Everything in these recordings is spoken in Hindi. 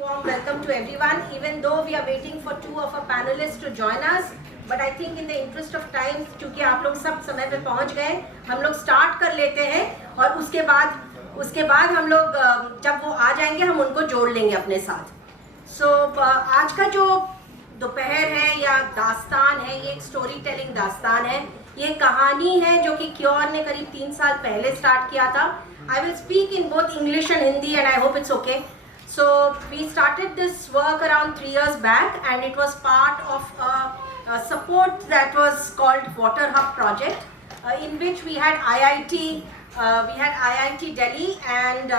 Warm welcome to everyone. Even though we are waiting for two of our panelists to join us, but I think in the interest of time, क्योंकि आप लोग सब समय पे पहुंच गए, हम लोग स्टार्ट कर लेते हैं और उसके बाद हम लोग जब वो आ जाएंगे हम उनको जोड़ लेंगे अपने साथ. So आज का जो दोपहर है या दास्तान है, ये एक स्टोरी टेलिंग दास्तान है. ये कहानी है जो कि क्योर ने करीब 3 साल पहले स्टार्ट किया था. I will speak in both English and Hindi and I hope it's okay. So we started this work around 3 years back and it was part of a support that was called Water Hub project in which we had IIT Delhi and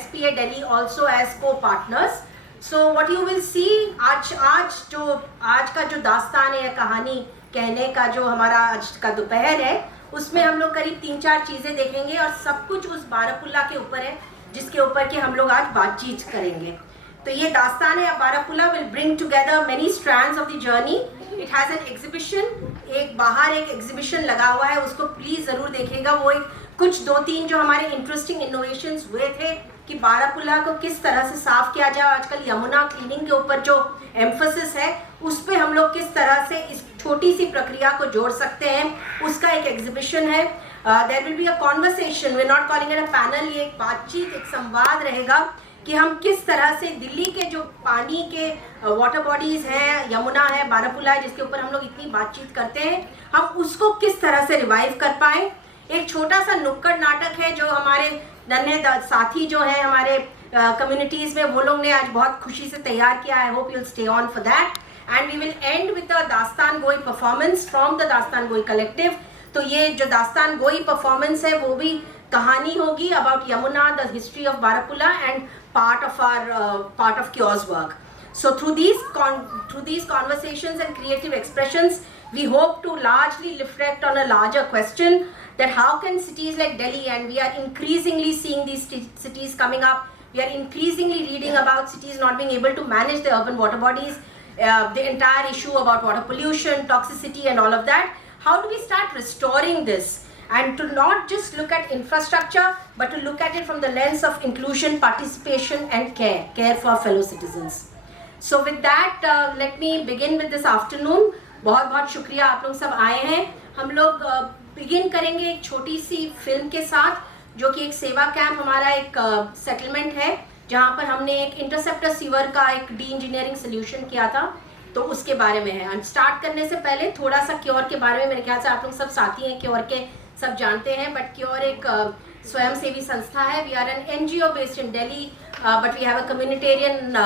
SPA Delhi also as co-partners. So what you will see आज का जो दास्तान है, कहानी कहने का जो हमारा आज का दोपहर है, उसमें हम लोग करीब 3-4 चीज़ें देखेंगे और सब कुछ उस बारापुल्ला के ऊपर है जिसके ऊपर के हम लोग आज बातचीत करेंगे. तो ये दास्तान है. Barapulla will bring together many strands of the journey. It has an exhibition. बाहर एक एग्जीबिशन लगा हुआ है, उसको प्लीज़ ज़रूर देखिएगा. वो कुछ 2-3 जो हमारे इंटरेस्टिंग इनोवेशंस हुए थे कि बारापुल्ला को किस तरह से साफ़ किया जाए. आजकल यमुना क्लीनिंग के ऊपर जो एम्फोसिस है उस पर हम लोग किस तरह से इस छोटी सी प्रक्रिया को जोड़ सकते हैं, उसका एक एग्जीबिशन है. There will be a conversation. We are not calling it a panel. ये एक बातचीत, एक संवाद रहेगा कि हम किस तरह से दिल्ली के जो पानी के वाटर बॉडीज़ हैं, यमुना है, बारापुल्ला है, जिसके ऊपर हम लोग इतनी बातचीत करते हैं, हम उसको किस तरह से रिवाइव कर पाएँ. एक छोटा सा नुक्कड़ नाटक है जो हमारे नन्हे साथी जो हैं हमारे कम्युनिटीज़ में, वो लोग ने आज बहुत खुशी से तैयार किया. I hope you will stay on for that and we will end with the dastangoi performance from the दास्तान गोई कलेक्टिव. तो ये जो दास्तान गोई परफॉर्मेंस है वो भी कहानी होगी about Yamuna, the history of Barapulla and part of Cure's work. So through these conversations and creative expressions, we hope to largely reflect on a larger question that how can cities like Delhi, and we are increasingly seeing these cities coming up, we are increasingly reading about cities not being able to manage the urban water bodies, the entire issue about water pollution, toxicity and all of that. How do we start restoring this? And to not just look at infrastructure, but to look at it from the lens of inclusion, participation and care for fellow citizens. So with that, let me begin with this afternoon. बहुत बहुत शुक्रिया आप लोग सब आए हैं. हम लोग बिगिन करेंगे एक छोटी सी फिल्म के साथ जो कि एक सेवा कैंप हमारा एक सेटलमेंट है जहाँ पर हमने एक इंटरसेप्टर सीवर का एक डी इंजीनियरिंग सोल्यूशन किया था. तो उसके बारे में है. स्टार्ट करने से पहले थोड़ा सा क्योर के बारे में, मेरे ख्याल से आप लोग सब साथी हैं क्योर के, सब जानते हैं, बट क्योर एक स्वयंसेवी संस्था है. We are an NGO based in Delhi, but we have a communitarian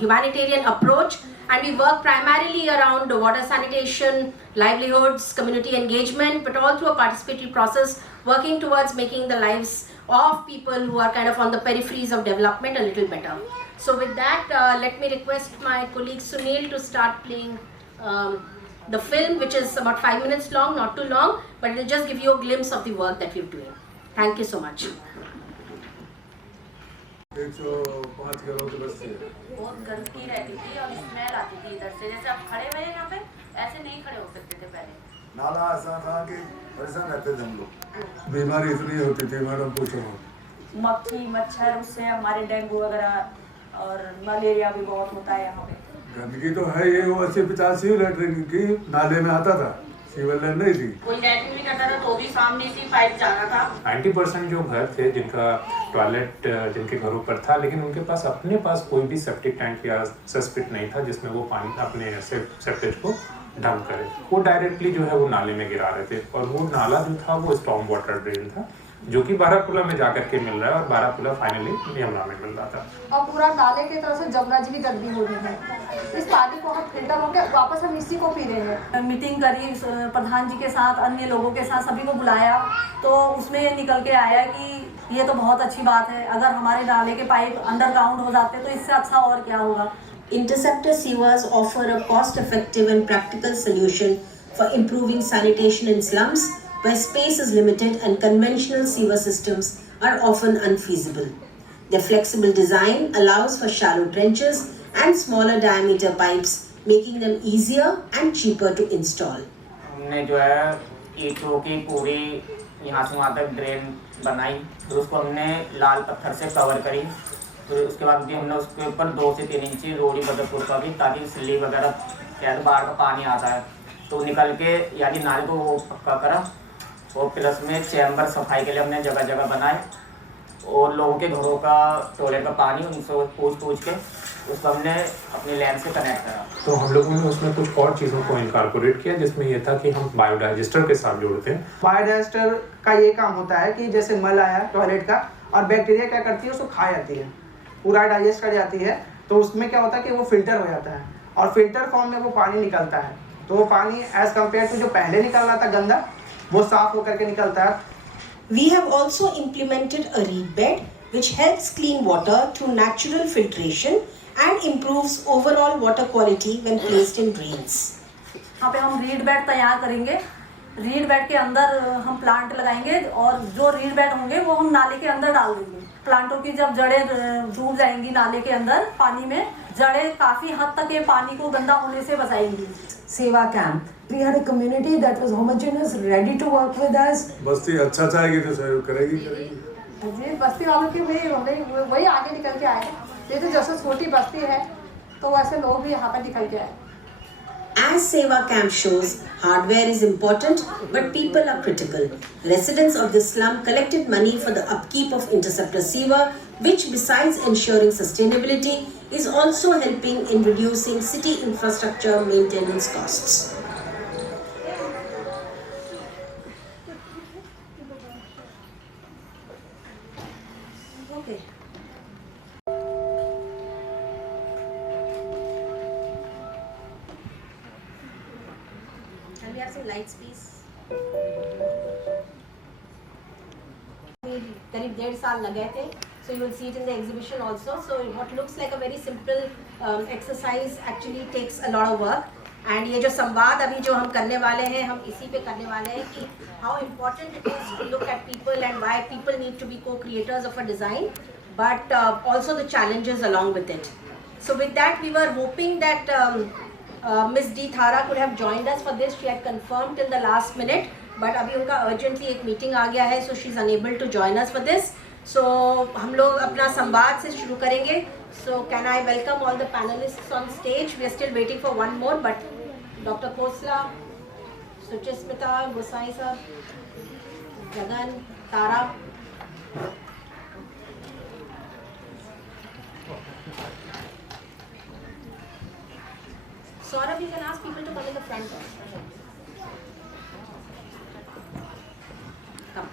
humanitarian approach, and we work primarily around water sanitation, livelihoods, community engagement, but all through a participatory process, working towards making the lives of people who are kind of on the peripheries of development a little better. So with that, let me request my colleague Sunil to start playing the film, which is about 5 minutes long, not too long, but it will just give you a glimpse of the work that we're doing. Thank you so much. 105 घरों के बस से बहुत गंदगी रहती थी और स्मेल आती थी इधर से. जैसे आप खड़े हुए हैं यहाँ पे, ऐसे नहीं खड़े हो सकते थे पहले. नाला ऐसा था कि परेशान रहते थे हम लोग. बीमारी इतनी होती थी मैडम, पूछो. मक्खी मच्छर, उससे हमारे डेंगू वगैरह और मलेरिया भी बहुत होता है यहाँ पे. गंदगी तो है ये. वो 80-85 लेटरिन की नाले में आता था, सीवर लाइन नहीं थी. कोई लैट्रिन भी करता था तो भी सामने से पाइप जा रहा था. 90% जो घर थे जिनका टॉयलेट जिनके घरों पर था, लेकिन उनके पास अपने पास कोई भी सेप्टिक टैंक या सस्पिट नहीं था जिसमें वो पानी अपने सेप्टेज को डंप करे. वो डायरेक्टली जो है वो नाले में गिरा रहे थे. और वो नाला जो था वो स्टॉर्म वाटर ड्रेन था जो कि बारापुल्ला में जाकर के मिल रहा है और बारापुल्ला फाइनली यमुना में मिल रहा था. और पूरा नाले की तरफ से जमुना जी भी गंदी हो रही है. इस पानी को हम फिल्टर होकर वापस हम इसी को पी रहे हैं. मीटिंग करी प्रधान जी के साथ, अन्य लोगों के साथ, सभी को बुलाया, तो उसमें निकल के आया कि ये तो बहुत अच्छी बात है. अगर हमारे नाले के पाइप अंडरग्राउंड हो जाते तो इससे अच्छा और क्या होगा. Interceptor sewers offer a cost-effective and practical solution for improving sanitation in slums where space is limited and conventional sewer systems are often unfeasible. Their flexible design allows for shallow trenches and smaller diameter pipes, making them easier and cheaper to install. हमने जो है ईंटों की पूरी यहाँ से वहाँ तक ड्रेन बनाई, फिर उसको हमने लाल पत्थर से कवर करी तो उसके बाद भी हमने उसके ऊपर 2 से 3 इंची रोड़ी बदरपुर का भी, ताकि सिल्ली वगैरह शायद बाहर का पानी आता है तो निकल के, यानी नाले को वो पक्का करा। और प्लस में चैम्बर सफाई के लिए हमने जगह जगह बनाए, और लोगों के घरों का टॉयलेट का पानी उनसे पूछ के उसको हमने अपनी लैंड से कनेक्ट करा। तो हम लोगों ने उसमें कुछ और चीज़ों को इनकॉर्पोरेट किया, जिसमें ये था कि हम बायोडाइजेस्टर के साथ जोड़ते हैं। बायोडाइजेस्टर का ये काम होता है कि जैसे मल आया टॉयलेट का, और बैक्टीरिया क्या करती है, उसको खा जाती है, पूरा डाइजेस्ट कर जाती है, तो उसमें क्या होता है कि वो फिल्टर हो जाता है, और फिल्टर फॉर्म में वो पानी निकलता है। तो वो पानी एज कम्पेयर टू जो पहले निकल रहा था गंदा, वो साफ होकर के निकलता है। We have also implemented a reed bed which helps clean water through natural filtration and improves overall water quality when placed in drains. यहाँ पे हम रीड बेड तैयार करेंगे। रीड बेड के अंदर हम प्लांट लगाएंगे, और जो रीड बेड होंगे वो हम नाले के अंदर डाल देंगे। प्लांटों की जब जड़ें डूब जाएंगी नाले के अंदर पानी में, जड़ें काफ़ी हद तक ये पानी को गंदा होने से बचाएंगी। सेवा camp, we had a community that was homogeneous, ready to work with us. बस्ती अच्छा चाहेगी तो सहयोग करेगी। जी, बस्ती वालों की वही आगे निकल के आए। ये तो जैसे छोटी बस्ती है तो वैसे लोग भी यहाँ पर निकल के आए। As Seva Camp shows, hardware is important, but people are critical. Residents of the slum collected money for the upkeep of Interceptor Sewer, which besides ensuring sustainability, is also helping in reducing city infrastructure maintenance costs. Okay. Can we have some lights, please? करीब 1.5 साल लगे थे, so you will see it in the exhibition also. So what looks like a very simple exercise actually takes a lot of work. And ये जो संवाद अभी जो हम करने वाले हैं, हम इसी पे करने वाले हैं कि how important it is to look at people and why people need to be co-creators of a design, but also the challenges along with it. So with that, we were hoping that Ms. D. Thara could have joined us for this. She had confirmed till the last minute, but अभी उनका urgently एक meeting आ गया है, so she's unable to join us for this. So हम लोग अपना संवाद से शुरू करेंगे. So can I welcome all the panelists on stage? We are still waiting for one more, but Dr. Khosla, Suchasmita, Gosai sir, Jagan, Tara. Saurabh, you can ask people to come in the front. Come.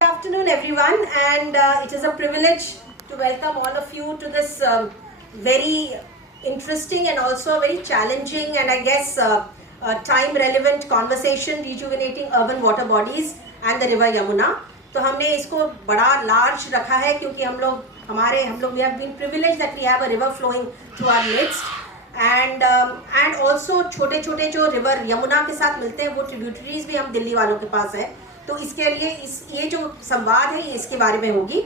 Good afternoon, everyone, and it is a privilege to welcome all of you to this very interesting and also very challenging and I guess time-relevant conversation, rejuvenating urban water bodies and the river Yamuna. तो हमने इसको बड़ा large रखा है क्योंकि हम लोग we have been privileged that we have a river flowing through our midst. And also छोटे छोटे जो रिवर यमुना के साथ मिलते हैं वो ट्रिब्यूटरीज भी हम दिल्ली वालों के पास है, तो इसके लिए ये जो संवाद है ये इसके बारे में होगी.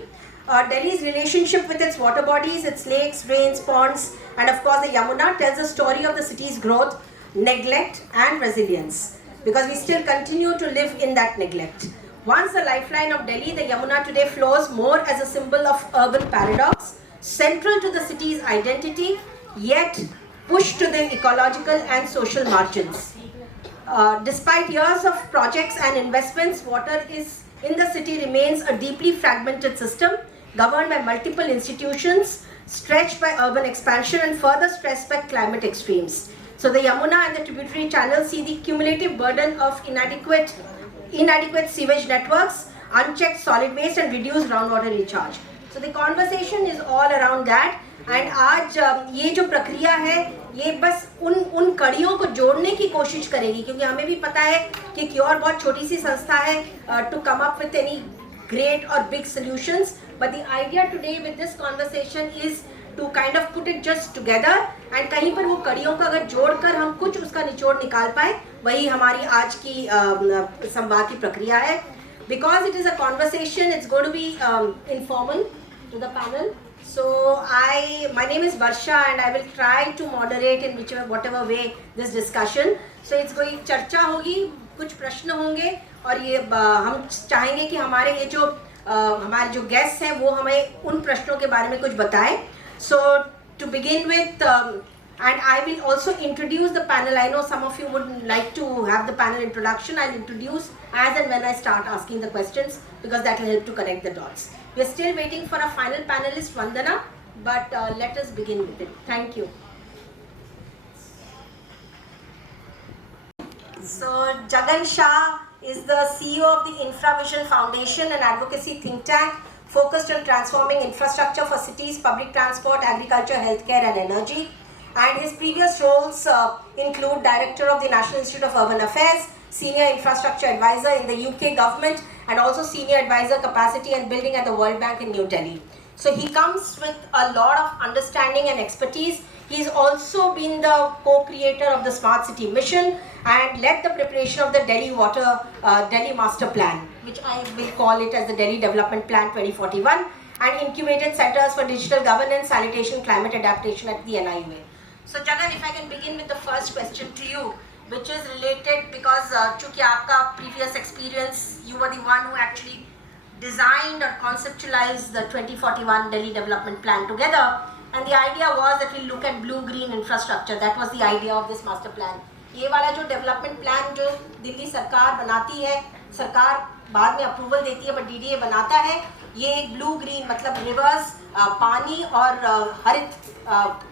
Delhi's relationship with its water bodies, its lakes, drains, ponds, and of course the Yamuna tells a story of the city's growth, neglect, and resilience. Because we still continue to live in that neglect. Once the lifeline of Delhi, the Yamuna today flows more as a symbol of urban paradox, central to the city's identity, yet pushed to the ecological and social margins. Despite years of projects and investments, water in the city remains a deeply fragmented system, governed by multiple institutions, stretched by urban expansion and further stressed by climate extremes. So the Yamuna and the tributary channels see the cumulative burden of inadequate sewage networks, unchecked solid waste and reduced groundwater recharge. So the conversation is all around that. And आज ये जो प्रक्रिया है ये बस उन कड़ियों को जोड़ने की कोशिश करेगी, क्योंकि हमें भी पता है कि क्योर बहुत छोटी सी संस्था है to come up with any great or big solutions, but the idea today with this conversation is to kind of put it just together and कहीं पर वो कड़ियों को अगर जोड़कर हम कुछ उसका निचोड़ निकाल पाए, वही हमारी आज की संवाद की प्रक्रिया है. Because it is a conversation, it's going to be informal to the panel. So my name is Varsha and I will try to moderate in whatever way this discussion. So it's going चर्चा होगी, कुछ प्रश्न होंगे और ये हम चाहेंगे कि हमारे ये जो हमारे जो गेस्ट हैं वो हमें उन प्रश्नों के बारे में कुछ बताएं. So to begin with, and I will also introduce the panel. I know some of you would like to have the panel introduction. I'll introduce as and when I start asking the questions, because that will help to connect the dots. We are still waiting for our final panelist, Vandana, but let us begin with it. Thank you. So Jagan Shah is the CEO of the InfraVision Foundation, an advocacy think tank focused on transforming infrastructure for cities, public transport, agriculture, healthcare and energy. And his previous roles include Director of the National Institute of Urban Affairs, Senior Infrastructure Advisor in the UK government, and also Senior Advisor Capacity and Building at the World Bank in New Delhi. So he comes with a lot of understanding and expertise. He's also been the co-creator of the Smart City Mission and led the preparation of the Delhi Master Plan, which I will call it as the Delhi Development Plan 2041, and incubated centers for digital governance, sanitation, climate adaptation at the NIUA. So Jagan, if I can begin with the first question to you, which is related because chunki aapka previous experience, you were the one who actually designed or conceptualized the 2041 Delhi Development Plan together, and the idea was that we look at blue-green infrastructure. That was the idea of this master plan. ये वाला जो डेवलपमेंट प्लान जो दिल्ली सरकार बनाती है, सरकार बाद में अप्रूवल देती है, बट डीडीए बनाता है, ये एक ब्लू ग्रीन मतलब रिवर्स पानी और हरित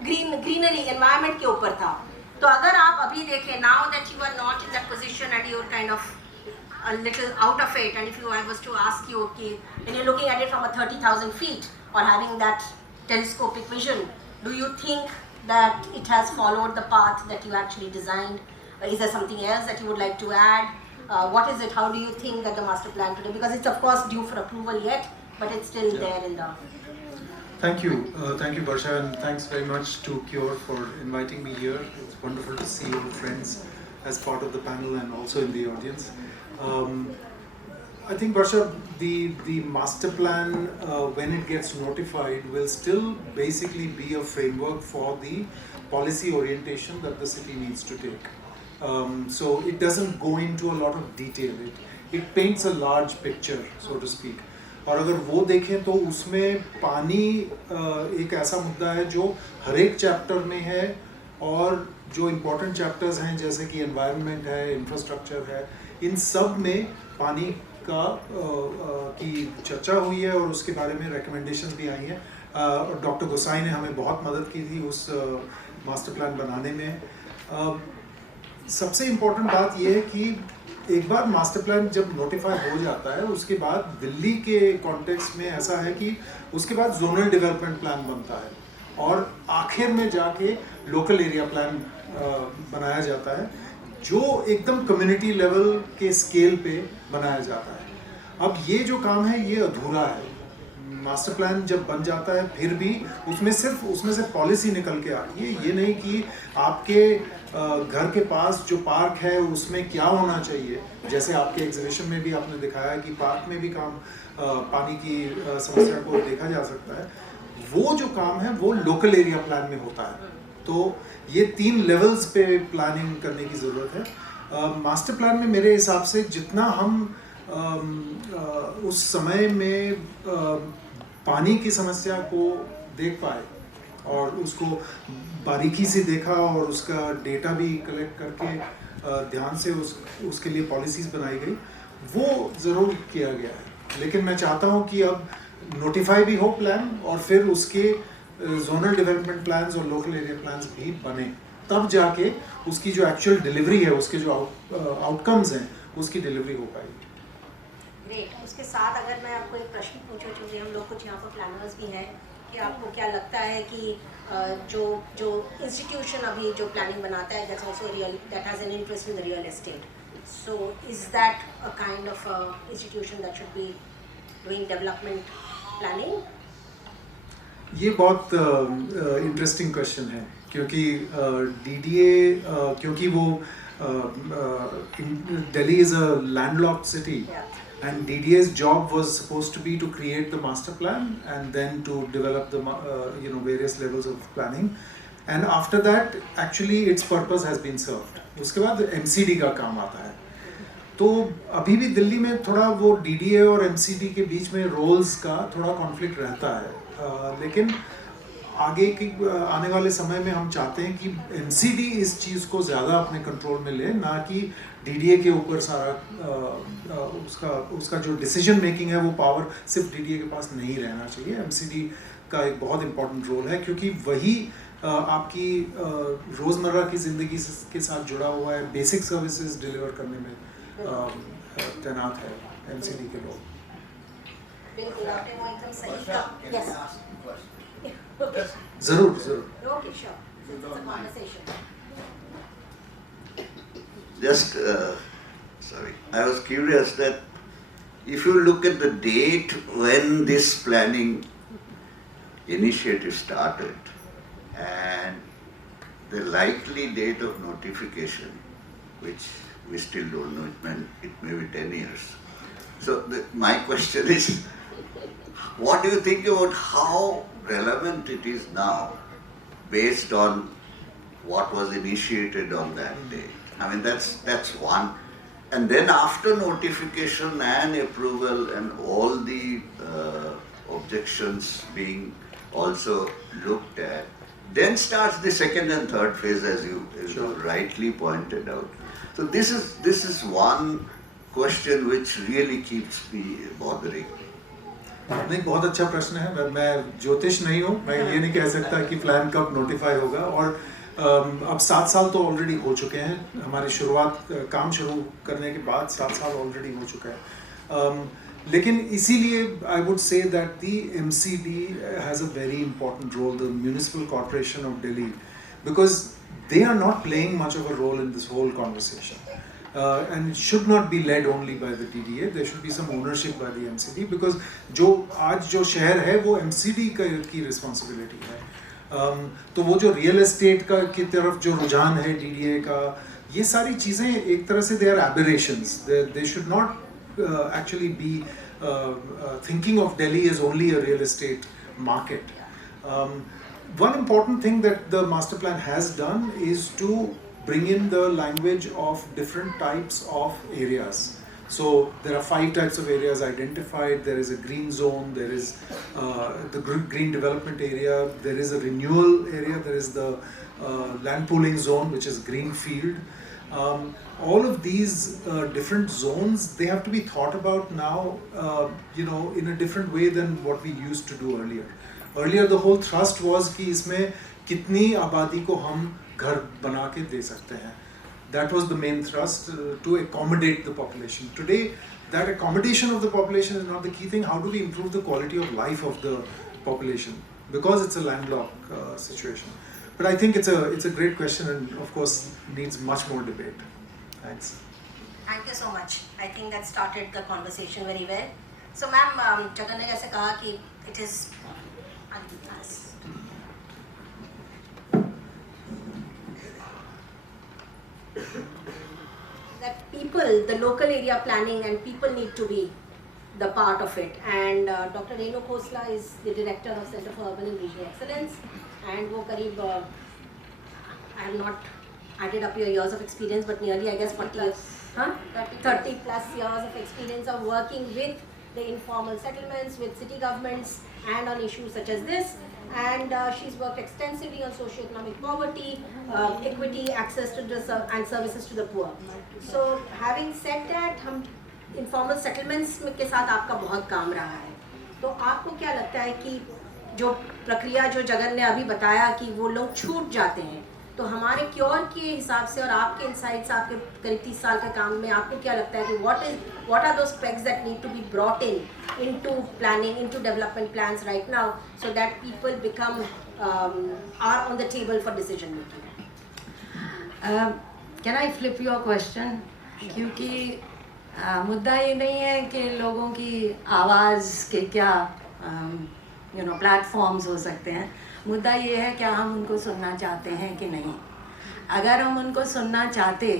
ग्रीनरी एनवायरनमेंट के ऊपर था. तो अगर आप अभी देखें, now that you are not in that position and you are kind of a little out of it, and if I was to ask you, okay, when you're looking at it from a 30,000 feet or having that telescopic vision, do you think that it has followed the path that you actually designed? Is there something else that you would like to add? What is it? How do you think that the master plan today, because it's of course due for approval yet, but it's still there in the... Thank you, Barsha, and thanks very much to Cure for inviting me here. It's wonderful to see old friends as part of the panel and also in the audience. I think, Barsha, the master plan, when it gets notified, will still basically be a framework for the policy orientation that the city needs to take. So it doesn't go into a lot of detail. It paints a large picture, so to speak. और अगर वो देखें तो उसमें पानी एक ऐसा मुद्दा है जो हर एक चैप्टर में है, और जो इम्पोर्टेंट चैप्टर्स हैं जैसे कि एनवायरनमेंट है, इंफ्रास्ट्रक्चर है, इन सब में पानी का की चर्चा हुई है और उसके बारे में रिकमेंडेशंस भी आई हैं. डॉक्टर गोसाई ने हमें बहुत मदद की थी उस मास्टर प्लान बनाने में. सबसे इम्पोर्टेंट बात यह है कि एक बार मास्टर प्लान जब नोटिफाई हो जाता है, उसके बाद दिल्ली के कॉन्टेक्स्ट में ऐसा है कि उसके बाद जोनल डेवलपमेंट प्लान बनता है और आखिर में जाके लोकल एरिया प्लान बनाया जाता है, जो एकदम कम्युनिटी लेवल के स्केल पे बनाया जाता है. अब ये जो काम है ये अधूरा है. मास्टर प्लान जब बन जाता है फिर भी उसमें से पॉलिसी निकल के आती है. ये नहीं कि आपके घर के पास जो पार्क है उसमें क्या होना चाहिए. जैसे आपके एग्जीबिशन में भी आपने दिखाया कि पार्क में भी पानी की समस्या को देखा जा सकता है. वो जो काम है वो लोकल एरिया प्लान में होता है. तो ये 3 लेवल्स पे प्लानिंग करने की ज़रूरत है. मास्टर प्लान में मेरे हिसाब से जितना हम उस समय में पानी की समस्या को देख पाए और उसको बारीकी से देखा और उसका डेटा भी कलेक्ट करके ध्यान से उसके लिए पॉलिसीज़ बनाई गई, वो ज़रूर किया गया है. लेकिन मैं चाहता हूँ कि अब नोटिफाई भी हो प्लान और फिर उसके जोनल डेवलपमेंट प्लान्स और लोकल एरिया प्लान्स भी बने, तब जाके उसकी जो एक्चुअल डिलीवरी है, उसके जो आउटकम्स हैं, उसकी डिलीवरी हो पाएगी. ग्रेट. उसके साथ अगर मैं आपको एक प्रश्न पूछूं, चूँकि हम लोग कुछ यहाँ पर प्लानर्स भी हैं, कि आपको क्या लगता है कि जो इंस्टीट्यूशन अभी जो प्लानिंग बनाता है, that's also that has an interest in the real estate, so is that a kind of institution that should be doing development planning? ये बहुत इंटरेस्टिंग क्वेश्चन है, क्योंकि डीडीए क्योंकि वो Delhi is a landlocked city, and DDA's job was supposed to be to create the master plan and then to develop the various levels of planning, and after that actually its purpose has been served. उसके बाद MCD का काम आता है. तो अभी भी दिल्ली में थोड़ा वो DDA और MCD के बीच में रोल्स का थोड़ा कॉन्फ्लिक्ट रहता है, लेकिन आगे की आने वाले समय में हम चाहते हैं कि MCD इस चीज़ को ज़्यादा अपने कंट्रोल में ले, ना कि DDA के ऊपर सारा उसका जो डिसीजन मेकिंग है वो पावर सिर्फ DDA के पास नहीं रहना चाहिए। MCD का एक बहुत इम्पोर्टेंट रोल है, क्योंकि वही आपकी रोज़मर्रा की ज़िंदगी के साथ जुड़ा हुआ है, बेसिक सर्विसेज डिलीवर करने में तैनात है MCD के लोग। बिल्कुल, आपने वो एकदम सही कहा। यस, जरूर जरूर। Okay, sure, since it's a conversation. Just, sorry, I was curious that if you look at the date when this planning initiative started and the likely date of notification, which we still don't know, it may be 10 years. So my question is, what do you think about how relevant it is now based on what was initiated on that date? I mean, that's one. And then after notification and approval and all the objections being also looked at, then starts the second and third phase, as you rightly pointed out. So this is one question which really keeps me bothering. नहीं, बहुत अच्छा प्रश्न है। मैं ज्योतिष नहीं हूँ, मैं ये नहीं कह सकता कि प्लान कब नोटिफाई होगा। और अब 7 साल तो ऑलरेडी हो चुके हैं, हमारी शुरुआत काम शुरू करने के बाद 7 साल ऑलरेडी हो चुका है। लेकिन इसीलिए I would say that the MCD has a very important role, the Municipal Corporation of Delhi, because they are not playing much of a role in this whole conversation. And should not be led only by the DDA. There should be some ownership by the MCD, because आज जो शहर है वो MCD की रिस्पॉन्सिबिलिटी है। तो वो जो रियल एस्टेट की तरफ जो रुझान है DDA का, ये सारी चीज़ें एक तरह से they are aberrations. They should not actually be thinking of Delhi as only a real estate market. One important thing that the master plan has done is to bring in the language of different types of areas. So there are 5 types of areas identified. There is a green zone, there is the green development area, there is a renewal area, there is the land pooling zone, which is green field. All of these different zones, they have to be thought about now, in a different way than what we used to do earlier. Earlier the whole thrust was कि इसमें कितनी आबादी को हम घर बना के दे सकते हैं. That was the main thrust, to accommodate the population. Today, that accommodation of the population is not the key thing. How do we improve the quality of life of the population? Because it's a landlocked situation. But I think it's a great question, and of course needs much more debate. Thanks. Thank you so much. I think that started the conversation very well. So, ma'am, Jagan ने जैसे कहा कि it is that people, the local area planning and people need to be the part of it. And Dr. Renu Khosla is the director of Center for Urban and Regional Excellence, and वो करीब I have not added up your years of experience, but nearly I guess 30 plus years of experience of working with the informal settlements, with city governments, and on issues such as this. And she's worked extensively on socio-economic poverty, equity, access to the and services to the poor. So having said that, हम informal settlements के साथ आपका बहुत काम रहा है, तो आपको क्या लगता है कि जो प्रक्रिया जो जगन ने अभी बताया कि वो लोग छूट जाते हैं, तो हमारे क्योर के हिसाब से और आपके इनसाइट्स, आपके करीब 30 साल के काम में आपको क्या लगता है कि what are those pegs that need to be brought into planning, into development plans right now, so that people become are on the table for decision making? Can I flip your question? क्योंकि मुद्दा ये नहीं है कि लोगों की आवाज़ के क्या प्लेटफॉर्म्स हो सकते हैं. मुद्दा ये है क्या हम उनको सुनना चाहते हैं कि नहीं. अगर हम उनको सुनना चाहते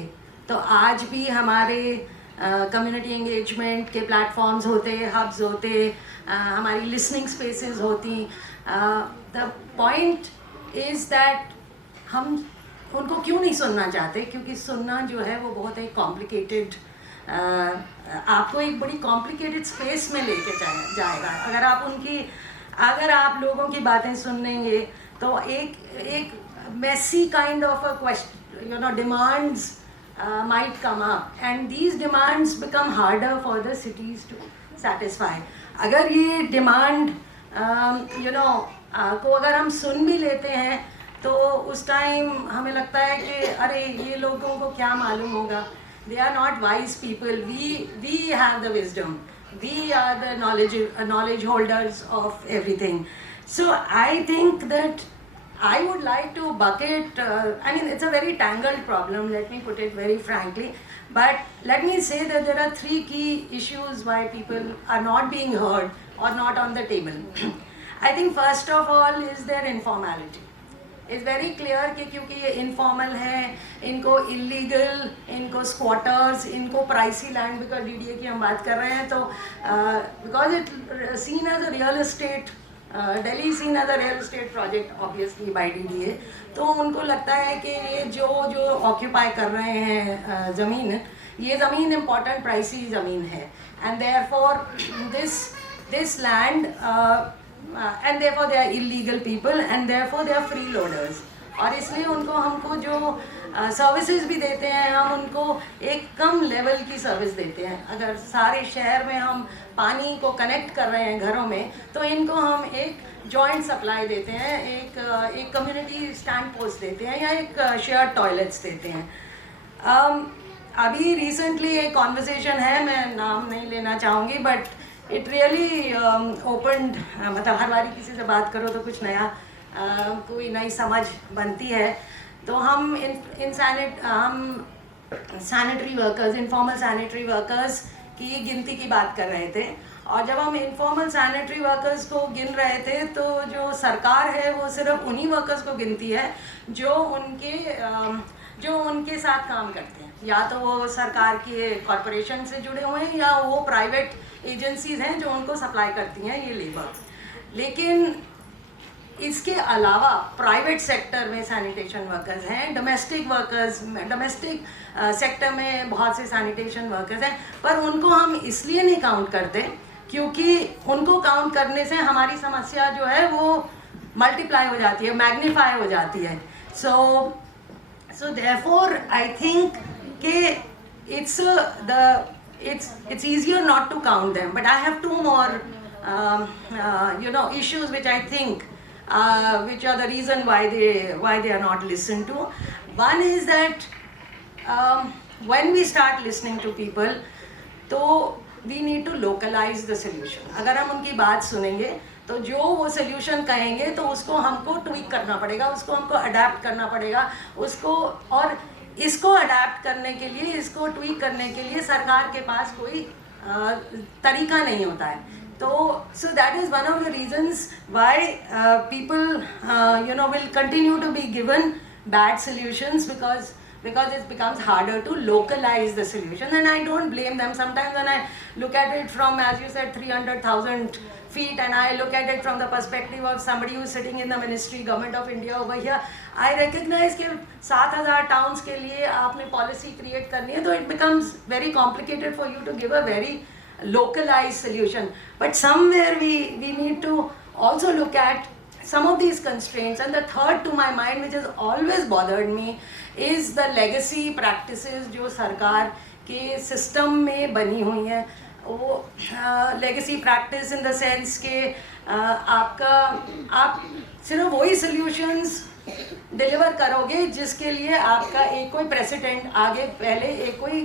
तो आज भी हमारे कम्युनिटी एंगेजमेंट के प्लेटफॉर्म्स होते, हब्स होते, हमारी लिसनिंग स्पेसेस होती. द पॉइंट इज़ दैट हम उनको क्यों नहीं सुनना चाहते, क्योंकि सुनना जो है वो बहुत एक कॉम्प्लिकेटेड, आपको एक बड़ी कॉम्प्लिकेटेड स्पेस में लेके जाएगा. अगर आप लोगों की बातें सुन लेंगे तो एक messy kind of a question, demands might come up, and these demands become harder for the cities to satisfy. अगर ये demand को अगर हम सुन भी लेते हैं तो उस टाइम हमें लगता है कि अरे ये लोगों को क्या मालूम होगा, they are not wise people, we have the wisdom, we are the knowledge holders of everything. So I think that I would like to bucket, it's a very tangled problem, let me put it very frankly, but let me say that there are 3 key issues why people are not being heard or not on the table. I think first of all is their informality. It's very clear कि क्योंकि ये informal है, इनको illegal, इनको squatters, इनको pricey land, because DDA की हम बात कर रहे हैं तो because it's seen as a real estate, Delhi is seen as a real estate project obviously by DDA, तो उनको लगता है कि ये जो occupy कर रहे हैं ज़मीन, ये ज़मीन important pricey ज़मीन है, and therefore this land and therefore they are illegal people and therefore they are freeloaders. और इसलिए उनको हमको जो सर्विसेज भी देते हैं, हम उनको एक कम लेवल की सर्विस देते हैं. अगर सारे शहर में हम पानी को कनेक्ट कर रहे हैं घरों में, तो इनको हम एक जॉइंट सप्लाई देते हैं, एक कम्युनिटी स्टैंड पोस्ट देते हैं या एक शेयर टॉयलेट्स देते हैं. अभी रिसेंटली एक कॉन्वर्सेशन है, मैं नाम नहीं लेना चाहूँगी, बट इट रियली ओपनड, मतलब हर बारी किसी से बात करो तो कुछ नया कोई नई समझ बनती है. तो हम sanitary workers, informal sanitary workers की गिनती की बात कर रहे थे, और जब हम इनफॉर्मल सैनिटरी वर्कर्स को गिन रहे थे तो जो सरकार है वो सिर्फ उन्हीं वर्कर्स को गिनती है जो उनके साथ काम करते हैं, या तो वो सरकार के कॉरपोरेशन से जुड़े हुए हैं या वो प्राइवेट एजेंसीज हैं जो उनको सप्लाई करती हैं ये लेबर. लेकिन इसके अलावा प्राइवेट सेक्टर में सैनिटेशन वर्कर्स हैं, डोमेस्टिक सेक्टर में बहुत से सैनिटेशन वर्कर्स हैं, पर उनको हम इसलिए नहीं काउंट करते क्योंकि उनको काउंट करने से हमारी समस्या जो है वो मल्टीप्लाई हो जाती है, मैग्नीफाई हो जाती है. So therefore I think कि it's easier not to count them, but I have 2 more issues which I think which are the reason why they are not listened to. One is that when we start listening to people, तो we need to localize the solution. अगर हम उनकी बात सुनेंगे तो जो वो सोल्यूशन कहेंगे तो उसको हमको ट्वीक करना पड़ेगा, उसको हमको अडेप्ट करना पड़ेगा, उसको, और इसको अडेप्ट करने के लिए, इसको ट्वीक करने के लिए सरकार के पास कोई तरीका नहीं होता है. तो so that is one of the reasons why people will continue to be given bad solutions because it becomes harder to localize the solution, and I don't blame them. Sometimes when I look at it from, as you said, 300,000 feet, and I look at it from the perspective of somebody who is sitting in the ministry, government of India over here, I recognize कि 7,000 towns के लिए आपने policy create करनी है, तो it becomes very complicated for you to give a very localized solution. But somewhere we need to also look at some of these constraints. And the third to my mind, which has always bothered me, is the legacy practices जो सरकार के system में बनी हुई हैं. वो legacy practice in the sense कि आप सिर्फ वही solutions डिलीवर करोगे जिसके लिए आपका एक कोई प्रेसिडेंट आगे पहले एक कोई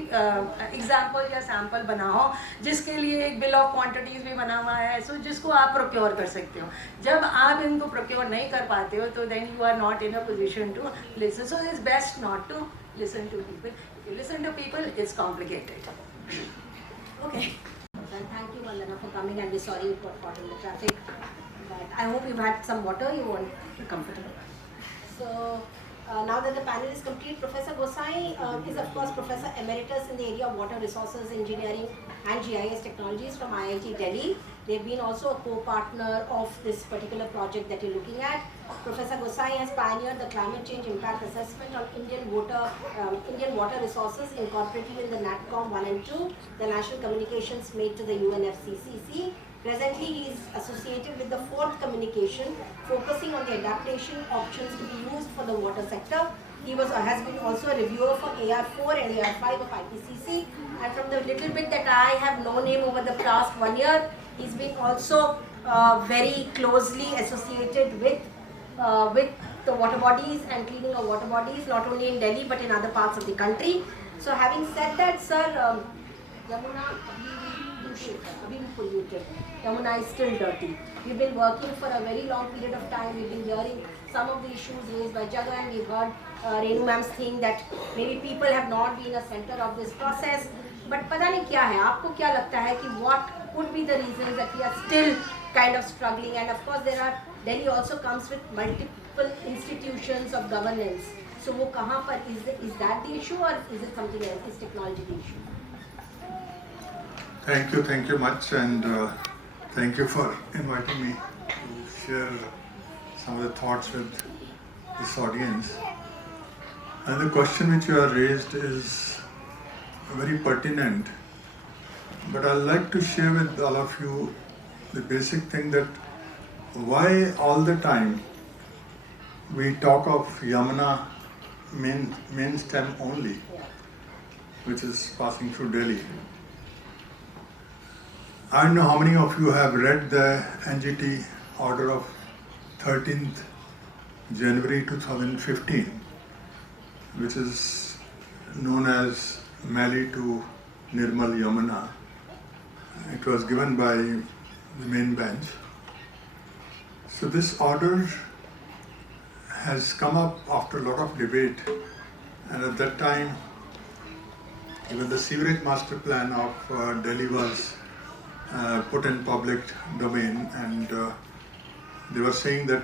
एग्जाम्पल या सैम्पल बना हो, जिसके लिए एक बिल ऑफ क्वांटिटीज भी बना हुआ है, सो जिसको आप प्रोक्योर कर सकते हो. जब आप इनको प्रोक्योर नहीं कर पाते हो तो then you are not in a position to listen. So it's best not to listen to people. If you listen to people it's complicated. Okay, Thank you, Vandana, for coming, and we're sorry for caught in the traffic. But I hope you've had some water. You won't be comfortable. So now that the panel is complete, Professor Gosai is of course Professor Emeritus in the area of Water Resources Engineering and GIS Technologies from IIT Delhi. They've been also a co-partner of this particular project that you're looking at. Professor Gosai has pioneered the climate change impact assessment on Indian water resources incorporated in the NATCOM 1 and 2, the National Communications made to the UNFCCC. Presently, he is associated with the 4th communication, focusing on the adaptation options to be used for the water sector. He has been also a reviewer for AR4 and AR5 of IPCC, and from the little bit that I have known him over the past 1 year, he's been also very closely associated with the water bodies and cleaning of water bodies, not only in Delhi but in other parts of the country. So having said that, sir, Yamuna abhi bhi polluted. Yamuna is still dirty. We've been working for a very long period of time. We've been hearing some of the issues raised by Jaga, and we've heard Renu ma'am's thing that maybe people have not been a center of this process. But पता नहीं क्या है, आपको क्या लगता है कि what could be the reasons that we are still kind of struggling? And of course there are, Delhi also comes with multiple institutions of governance. So वो कहाँ पर is that the issue, or is it something else? Is technology the issue? Thank you much, and thank you for inviting me to share some of the thoughts with this audience. And the question which you have raised is very pertinent, but I'd like to share with all of you the basic thing that why all the time we talk of Yamuna main stem only, which is passing through Delhi. I don't know how many of you have read the NGT order of 13th January 2015, which is known as Mali to Nirmal Yamuna. It was given by the main bench. So this order has come up after a lot of debate, and at that time even the sewerage master plan of Delhi was put in public domain, and they were saying that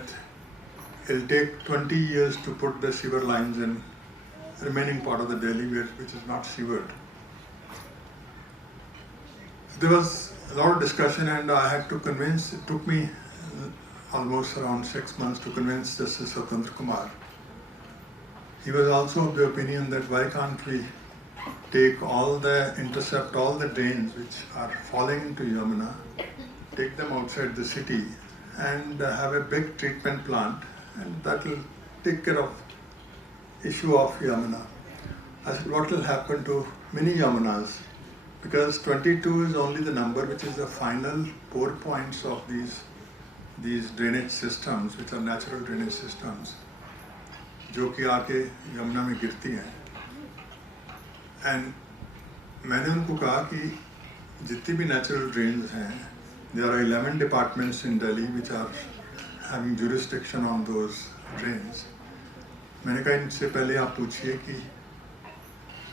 it'll take 20 years to put the sewer lines in remaining part of the Delhi which is not sewered. There was a lot of discussion, and I had to convince, it took me almost around 6 months to convince Justice Swatantra Kumar. He was also of the opinion that why can't we take intercept all the drains which are falling into Yamuna, take them outside the city and have a big treatment plant, and that will take care of issue of Yamuna. I said, what will happen to many Yamunas? Because 22 is only the number which is the final pour points of these drainage systems, which are natural drainage systems, जो कि आके यमुना में गिरती हैं. And मैंने उनको कहा कि जितनी भी natural drains हैं, there are 11 departments in Delhi which are having jurisdiction on those drains. मैंने कहा इनसे पहले आप पूछिए कि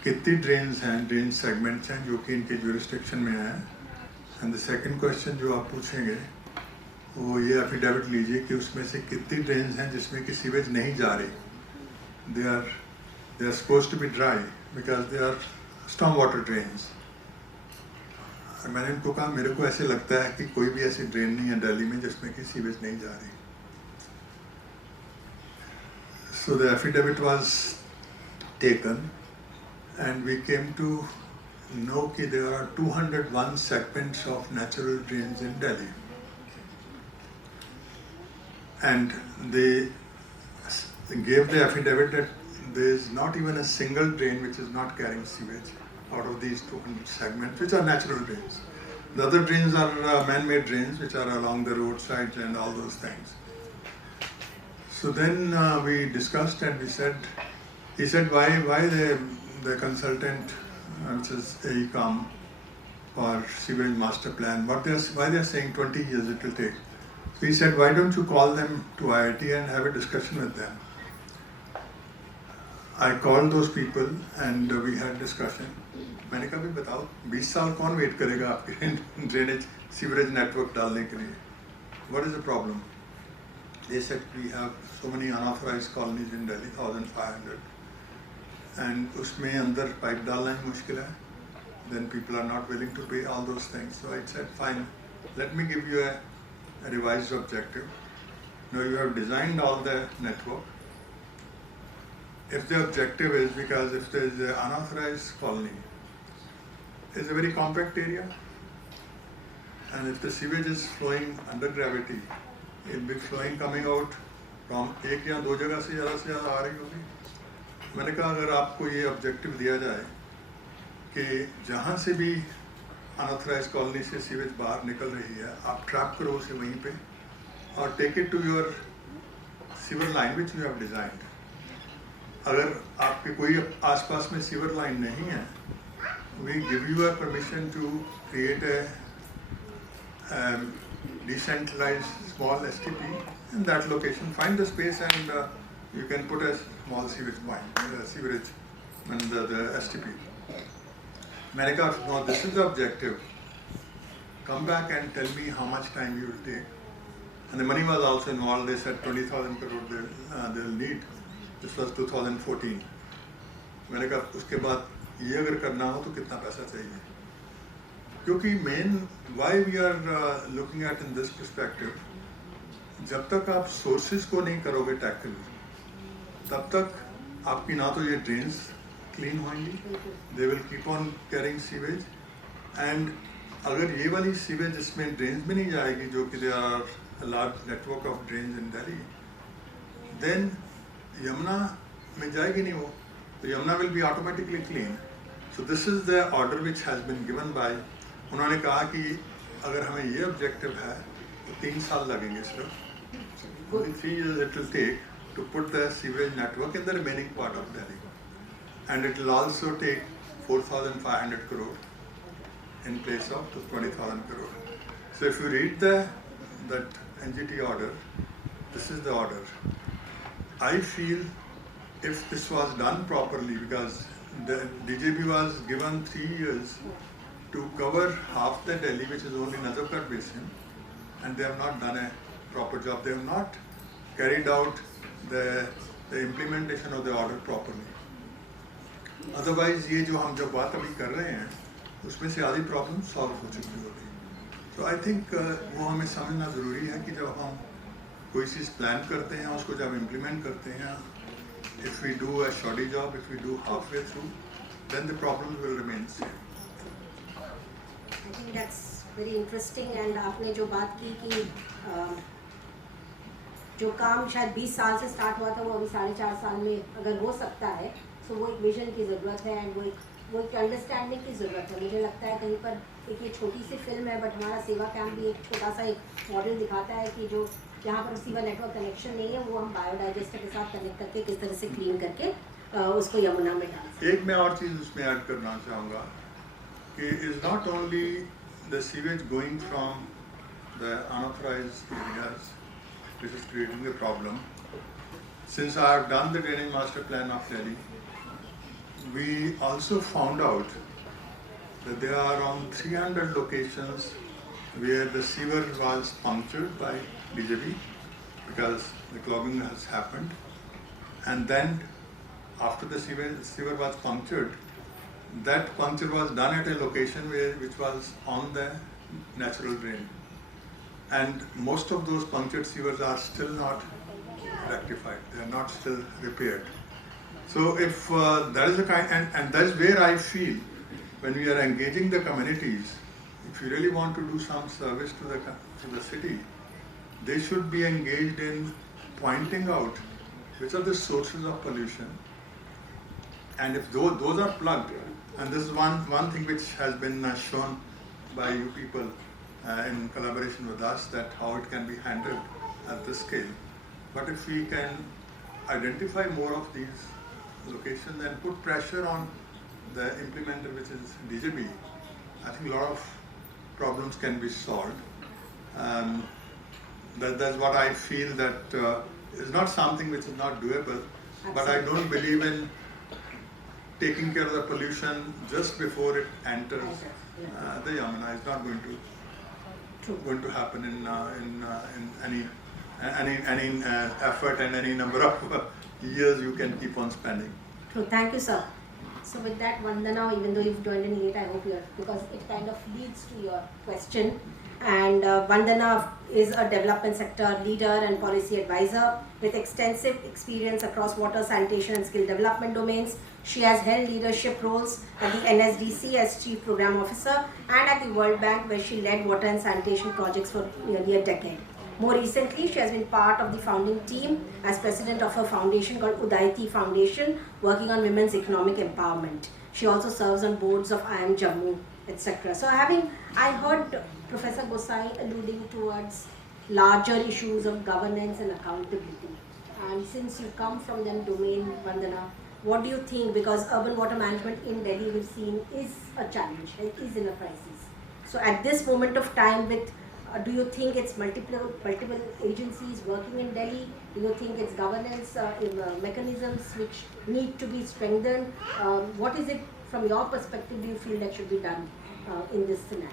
कितनी drains हैं, drain segments हैं जो कि इनके jurisdiction में हैं. And the second question जो आप पूछेंगे वो ये affidavit लीजिए कि उसमें से कितनी drains हैं जिसमें कि सीवेज नहीं जा रही. They are supposed to be dry because they are storm water drains. और मैंने उनको कहा मेरे को ऐसे लगता है कि कोई भी ऐसी ड्रेन नहीं है दिल्ली में जिसमें कि सीवेज नहीं जा रही. So the affidavit was taken, and we came to know that there are 201 segments of natural drains in Delhi, and they gave the affidavit that there is not even a single drain which is not carrying sewage out of these 200 segments, which are natural drains. The other drains are man-made drains, which are along the roadsides and all those things. So then we discussed, and he said, why the consultant, which is AECOM for sewage master plan, why they are saying 20 years it will take. So he said, why don't you call them to IIT and have a discussion with them. I called those people and we had discussion. मैंने कहा भी बताओ 20 साल कौन वेट करेगा आपके ड्रेनेज सीवरेज नेटवर्क डालने के लिए. What is the problem? They said we have so many unauthorized colonies in Delhi, 1,500, and उसमें अंदर पाइप डालना ही मुश्किल है. Then people are not willing to pay all those things. So I said, fine, let me give you a revised objective. Now you have designed all the network. If the objective is, because if there is an unauthorized colony, it's a very compact area, and if the sewage is flowing under gravity, it will be flowing coming out from एक या दो जगह से ज़्यादा आ रही होगी. मैंने कहा अगर आपको ये ऑब्जेक्टिव दिया जाए कि जहाँ से भी अनऑथराइज्ड कॉलोनी से सीवेज बाहर निकल रही है, आप ट्रैप करो उसे वहीं पे और take it to your sewer line which you have designed. अगर आपके कोई आसपास में सीवर लाइन नहीं है, we give you a permission to create a decentralized small STP in that location. Find the space and you can put a small sewerage and the STP. मैंने कहा, no, this is the objective. Come back and tell me how much time you will take. And the money was also involved. They said 20,000 crore they'll need. This was 2014. मैंने कहा उसके बाद ये अगर करना हो तो कितना पैसा चाहिए? क्योंकि main why we are looking at in this perspective, जब तक आप सोर्सेज को नहीं करोगे टैकल, तब तक आपकी ना तो ये ड्रेन्स क्लीन होंगी, they will keep on carrying sewage. And अगर ये वाली सीवेज इसमें ड्रेन्स में नहीं जाएगी, जो कि they are large network of drains in Delhi, then Yamuna में जाएगी नहीं वो, तो Yamuna will be automatically clean. So this is the order which has been given by. उन्होंने कहा कि अगर हमें ये ऑब्जेक्टिव है तो 3 साल लगेंगे सिर्फ. 3 years it will take to put the sewerage network in the remaining part of Delhi, and it will also take 4,500 crore in place of 20,000 crore. So if you read that NGT order, this is the order. I feel if this was done properly, because the DJB was given 3 years to cover half the Delhi, which is only Nazafgarh basin, and they have not done a proper job. They have not carried out the implementation of the order properly. Otherwise, ये जो हम जब बात अभी कर रहे हैं, उसमें से आधी प्रॉब्लम सॉल्व हो चुकी होगी. So I think वो हमें समझना ज़रूरी है कि जब हम कोई चीज़ प्लान करते हैं, उसको जब इम्प्लीमेंट करते हैं, if we do a shoddy job, if we do halfway through, then the problems will remain same. I think that's very interesting. and आपने जो बात की कि जो काम शायद 20 साल से स्टार्ट हुआ था वो अभी 4.5 साल में अगर हो सकता है, तो वो एक विजन की ज़रूरत है एंड वो एक अंडरस्टैंडिंग की ज़रूरत है. मुझे लगता है कहीं पर एक ये छोटी सी फिल्म है, बट हमारा सेवा कैंप भी एक छोटा सा एक मॉडल दिखाता है कि जो जहाँ पर सीवर नेटवर्क कनेक्शन नहीं है, वो हम बायोडाइजेस्टर के साथ कनेक्ट करके किस तरह से क्लीन करके उसको यमुना में डाल. एक मैं और चीज़ उसमें ऐड करना चाहूँगा कि is not only the sewage going from the unauthorized areas which is creating the problem. Since I have done the drainage master plan of Delhi, we also found out that there are around 300 locations where the sewer was punctured by DJB because the clogging has happened, and then after the sewer was punctured, that puncture was done at a location which was on the natural drain, and most of those punctured sewers are still not rectified, they are not still repaired. So if that is the kind, and that is where I feel when we are engaging the communities, if you really want to do some service to the city, they should be engaged in pointing out which are the sources of pollution, and if those are plugged. And this is one thing which has been shown by you people in collaboration with us, that how it can be handled at this scale. But if we can identify more of these locations and put pressure on the implementer, which is DJB, I think a lot of problems can be solved. That's what I feel, that is not something which is not doable. But I don't believe in taking care of the pollution just before it enters the Yamuna. It's not going to happen in any effort and any number of years you can keep on spending. True. Thank you, sir. So with that, Vandana, even though you've joined in late, I hope you're, because it kind of leads to your question. And Vandana is a development sector leader and policy advisor with extensive experience across water, sanitation and skill development domains. She has held leadership roles at the NSDC as Chief Program Officer and at the World Bank, where she led water and sanitation projects for nearly a decade. More recently, she has been part of the founding team as president of a foundation called Udayati Foundation, working on women's economic empowerment. She also serves on boards of IIM Jammu, etc. So I heard Professor Gosai alluding towards larger issues of governance and accountability. And since you come from that domain, Vandana, what do you think? Because urban water management in Delhi, we've seen, is a challenge, it is in a crisis. So at this moment of time, do you think it's multiple agencies working in Delhi? Do you think it's governance mechanisms which need to be strengthened? What is it, from your perspective, do you feel that should be done in this scenario?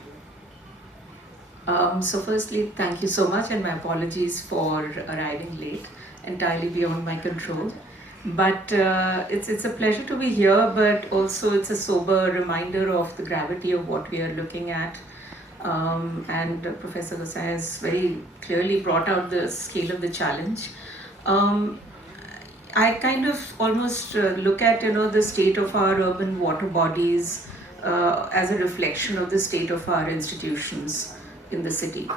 So firstly, thank you so much, and my apologies for arriving late, entirely beyond my control. But it's a pleasure to be here, but also it's a sober reminder of the gravity of what we are looking at. And Professor Gosai has very clearly brought out the scale of the challenge. I kind of almost look at the state of our urban water bodies as a reflection of the state of our institutions in the city.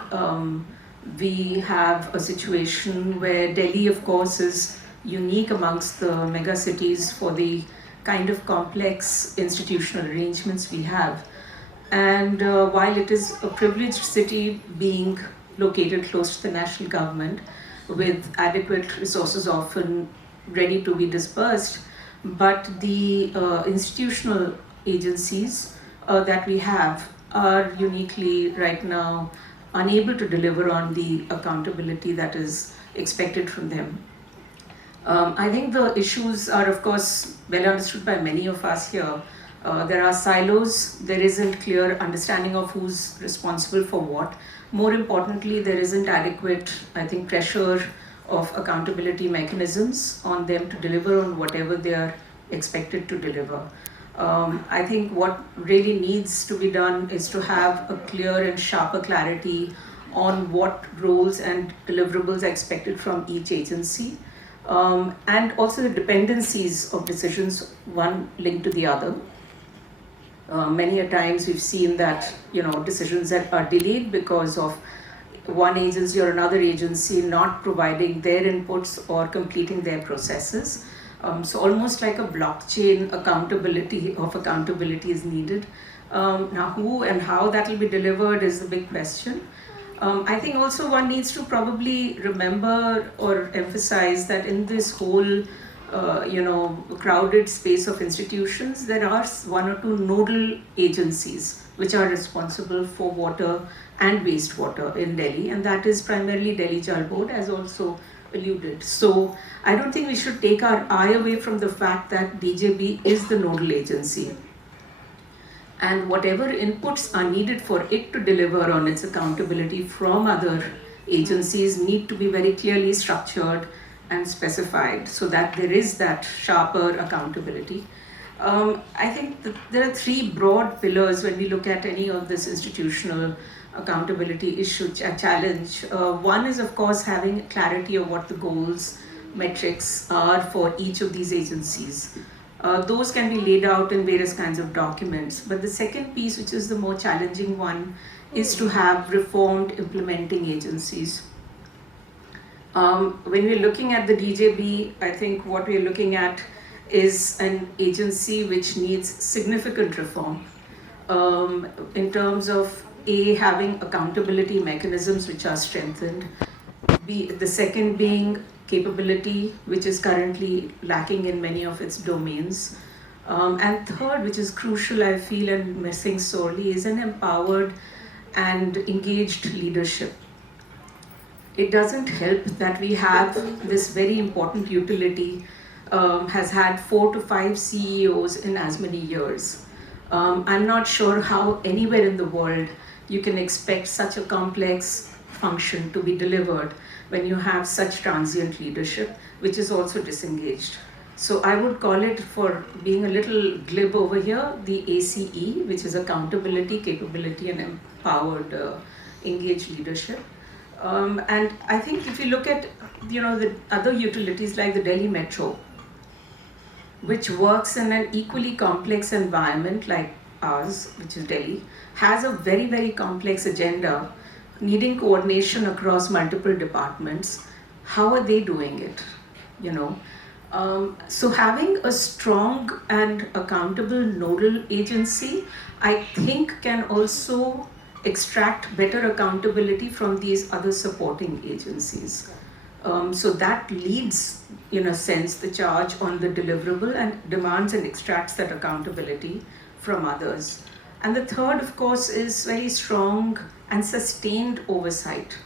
We have a situation where Delhi, of course, is unique amongst the mega cities for the kind of complex institutional arrangements we have. And while it is a privileged city being located close to the national government with adequate resources often ready to be dispersed, but the institutional agencies that we have are uniquely right now unable to deliver on the accountability that is expected from them. I think the issues are, of course, well understood by many of us here. There are silos, there isn't clear understanding of who's responsible for what. More importantly, there isn't adequate, I think, pressure of accountability mechanisms on them to deliver on whatever they are expected to deliver. I think what really needs to be done is to have a clear and sharper clarity on what roles and deliverables are expected from each agency, and also the dependencies of decisions, one linked to the other. Many a times we've seen that decisions that are delayed because of one agency or another agency not providing their inputs or completing their processes. So almost like a blockchain accountability is needed. Now who and how that will be delivered is the big question. I think also one needs to probably remember or emphasize that in this whole crowded space of institutions, there are one or two nodal agencies which are responsible for water and wastewater in Delhi, and that is primarily Delhi Jal Board, as also alluded. So I don't think we should take our eye away from the fact that DJB is the nodal agency, and whatever inputs are needed for it to deliver on its accountability from other agencies need to be very clearly structured and specified so that there is that sharper accountability. I think there are three broad pillars when we look at any of this institutional accountability issue challenge. One is, of course, having clarity of what the goals, metrics are for each of these agencies. Those can be laid out in various kinds of documents. But the second piece, which is the more challenging one, is to have reformed implementing agencies. When we're looking at the DJB, I think what we're looking at is an agency which needs significant reform in terms of having accountability mechanisms which are strengthened. The second being capability, which is currently lacking in many of its domains. And third, which is crucial, I feel, and missing sorely, is an empowered and engaged leadership. It doesn't help that we have this very important utility has had 4 to 5 CEOs in as many years. I'm not sure how anywhere in the world you can expect such a complex function to be delivered when you have such transient leadership, which is also disengaged. So I would call it, for being a little glib over here, the ACE, which is accountability, capability, and empowered engage leadership. And I think if you look at, the other utilities like the Delhi Metro, which works in an equally complex environment like ours, which is Delhi, has a very, very complex agenda needing coordination across multiple departments. How are they doing it? So having a strong and accountable nodal agency, I think, can also extract better accountability from these other supporting agencies. So that leads, in a sense, the charge on the deliverable and demands and extracts that accountability from others. And the third, of course, is very strong and sustained oversight.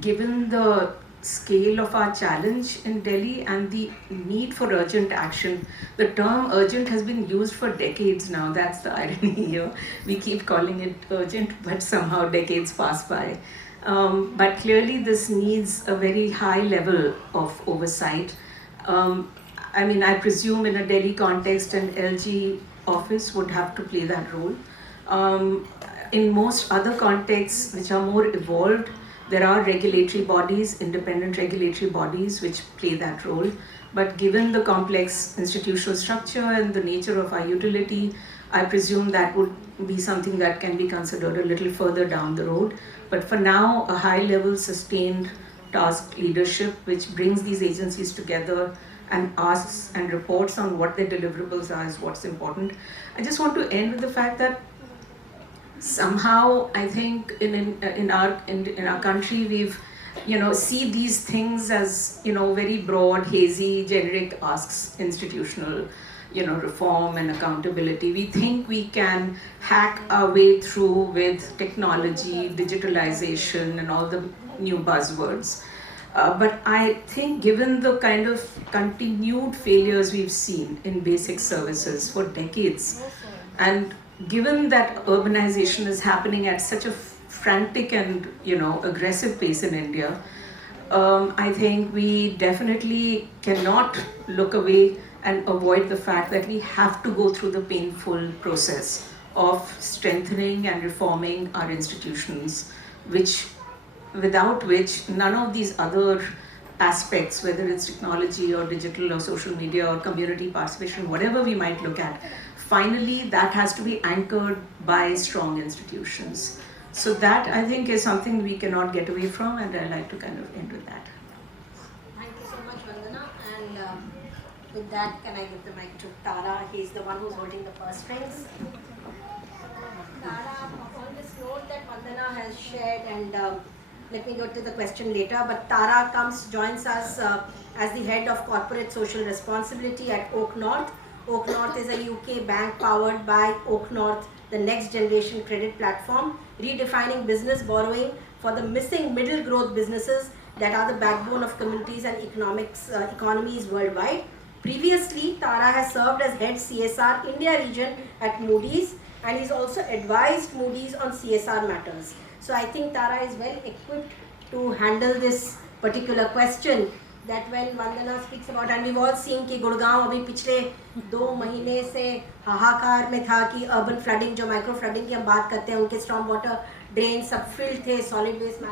Given the scale of our challenge in Delhi and the need for urgent action, the term urgent has been used for decades now. That's the irony here. We keep calling it urgent, but somehow decades pass by. But clearly this needs a very high level of oversight. I presume in a Delhi context, an LG office would have to play that role. In most other contexts which are more evolved, there are regulatory bodies, independent regulatory bodies, which play that role. But given the complex institutional structure and the nature of our utility, I presume that would be something that can be considered a little further down the road. But for now, a high-level sustained task leadership, which brings these agencies together and asks and reports on what their deliverables are, is what's important. I just want to end with the fact that somehow I think in our country we've see these things as very broad, hazy, generic asks, institutional reform and accountability. We think we can hack our way through with technology, digitalization, and all the new buzzwords. But I think given the kind of continued failures we've seen in basic services for decades, and given that urbanization is happening at such a frantic and aggressive pace in India, I think we definitely cannot look away and avoid the fact that we have to go through the painful process of strengthening and reforming our institutions, without which none of these other aspects, whether it's technology or digital or social media or community participation, whatever we might look at, finally that has to be anchored by strong institutions. So that, I think, is something we cannot get away from, and I like to kind of end with that. Thank you so much, Vandana. And with that, can I give the mic to Tara? He's the one who's holding the purse strings. Tara, on this note that Vandana has shared, and let me go to the question later, but Tara joins us as the head of corporate social responsibility at Oak North. Oak North is a UK bank powered by Oak North, the next generation credit platform, redefining business borrowing for the missing middle growth businesses that are the backbone of communities and economies worldwide. Previously, Tara has served as head CSR India region at Moody's, and he's also advised Moody's on CSR matters. So I think Tara is well equipped to handle this particular question that when Vandana speaks about, and we've all seen कि गुड़गांव अभी पिछले 2 महीने से हाहाकार में था कि अर्बन फ्लडिंग, जो माइक्रो फ्लडिंग की हम बात करते हैं, उनके स्टॉर्म वाटर ड्रेन सब फिल्ड थे, सॉलिड वेस्ट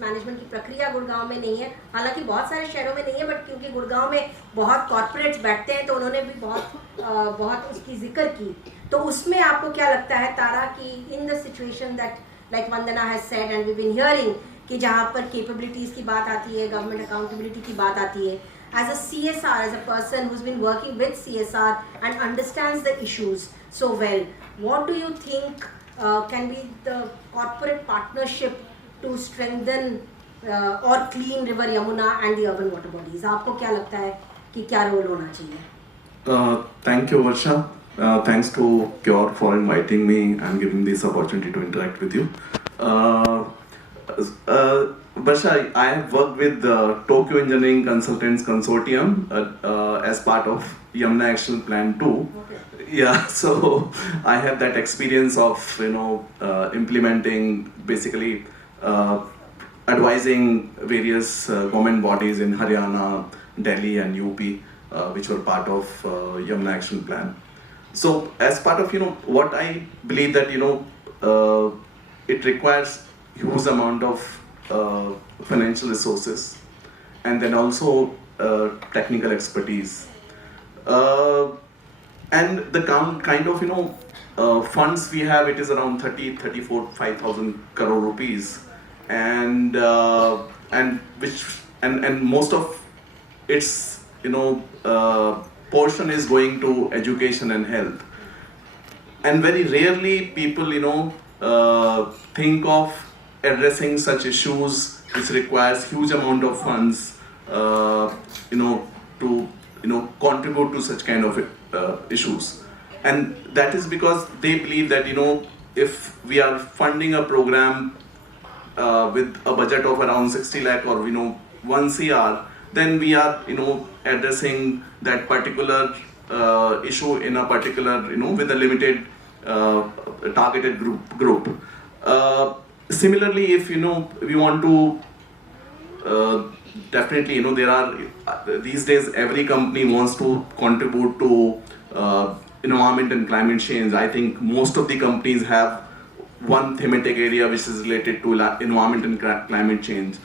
मैनेजमेंट की प्रक्रिया गुड़गांव में नहीं है। हालांकि बहुत सारे शहरों में नहीं है, बट क्योंकि गुड़गांव में बहुत कॉर्पोरेट्स बैठते हैं तो उन्होंने भी बहुत उसकी जिक्र की। तो उसमें आपको क्या लगता है तारा कि in the situation that like Vandana has said and we been hearing कि जहाँ पर कैपेबिलिटीज़ की बात आती है, गवर्नमेंट अकाउंटेबिलिटी की बात आती है, as a CSR, as a person who's been working with CSR and understands the issues so well, what do you think can be the corporate partnership to strengthen or clean river Yamuna and the urban water bodies? आपको क्या लगता है कि क्या रोल होना चाहिए? Thank you, Varsha. Thanks to Cure for inviting me and giving this opportunity to interact with you. Varsha, I have worked with the Tokyo Engineering Consultants Consortium as part of Yamuna Action Plan 2. Okay. Yeah, so I have that experience of implementing, basically advising various government bodies in Haryana, Delhi, and UP, which were part of Yamuna Action Plan. So as part of what I believe that it requires huge amount of financial resources and then also technical expertise. And the kind of funds we have, it is around 5,000 crore rupees, and most of its portion is going to education and health, and very rarely people think of addressing such issues which requires huge amount of funds to contribute to such kind of issues. And that is because they believe that if we are funding a program with a budget of around 60 lakh or 1 CR, then we are addressing that particular issue in a particular with a limited targeted group. Similarly, if we want to definitely there are these days every company wants to contribute to environment and climate change. I think most of the companies have one thematic area which is related to environment and climate change.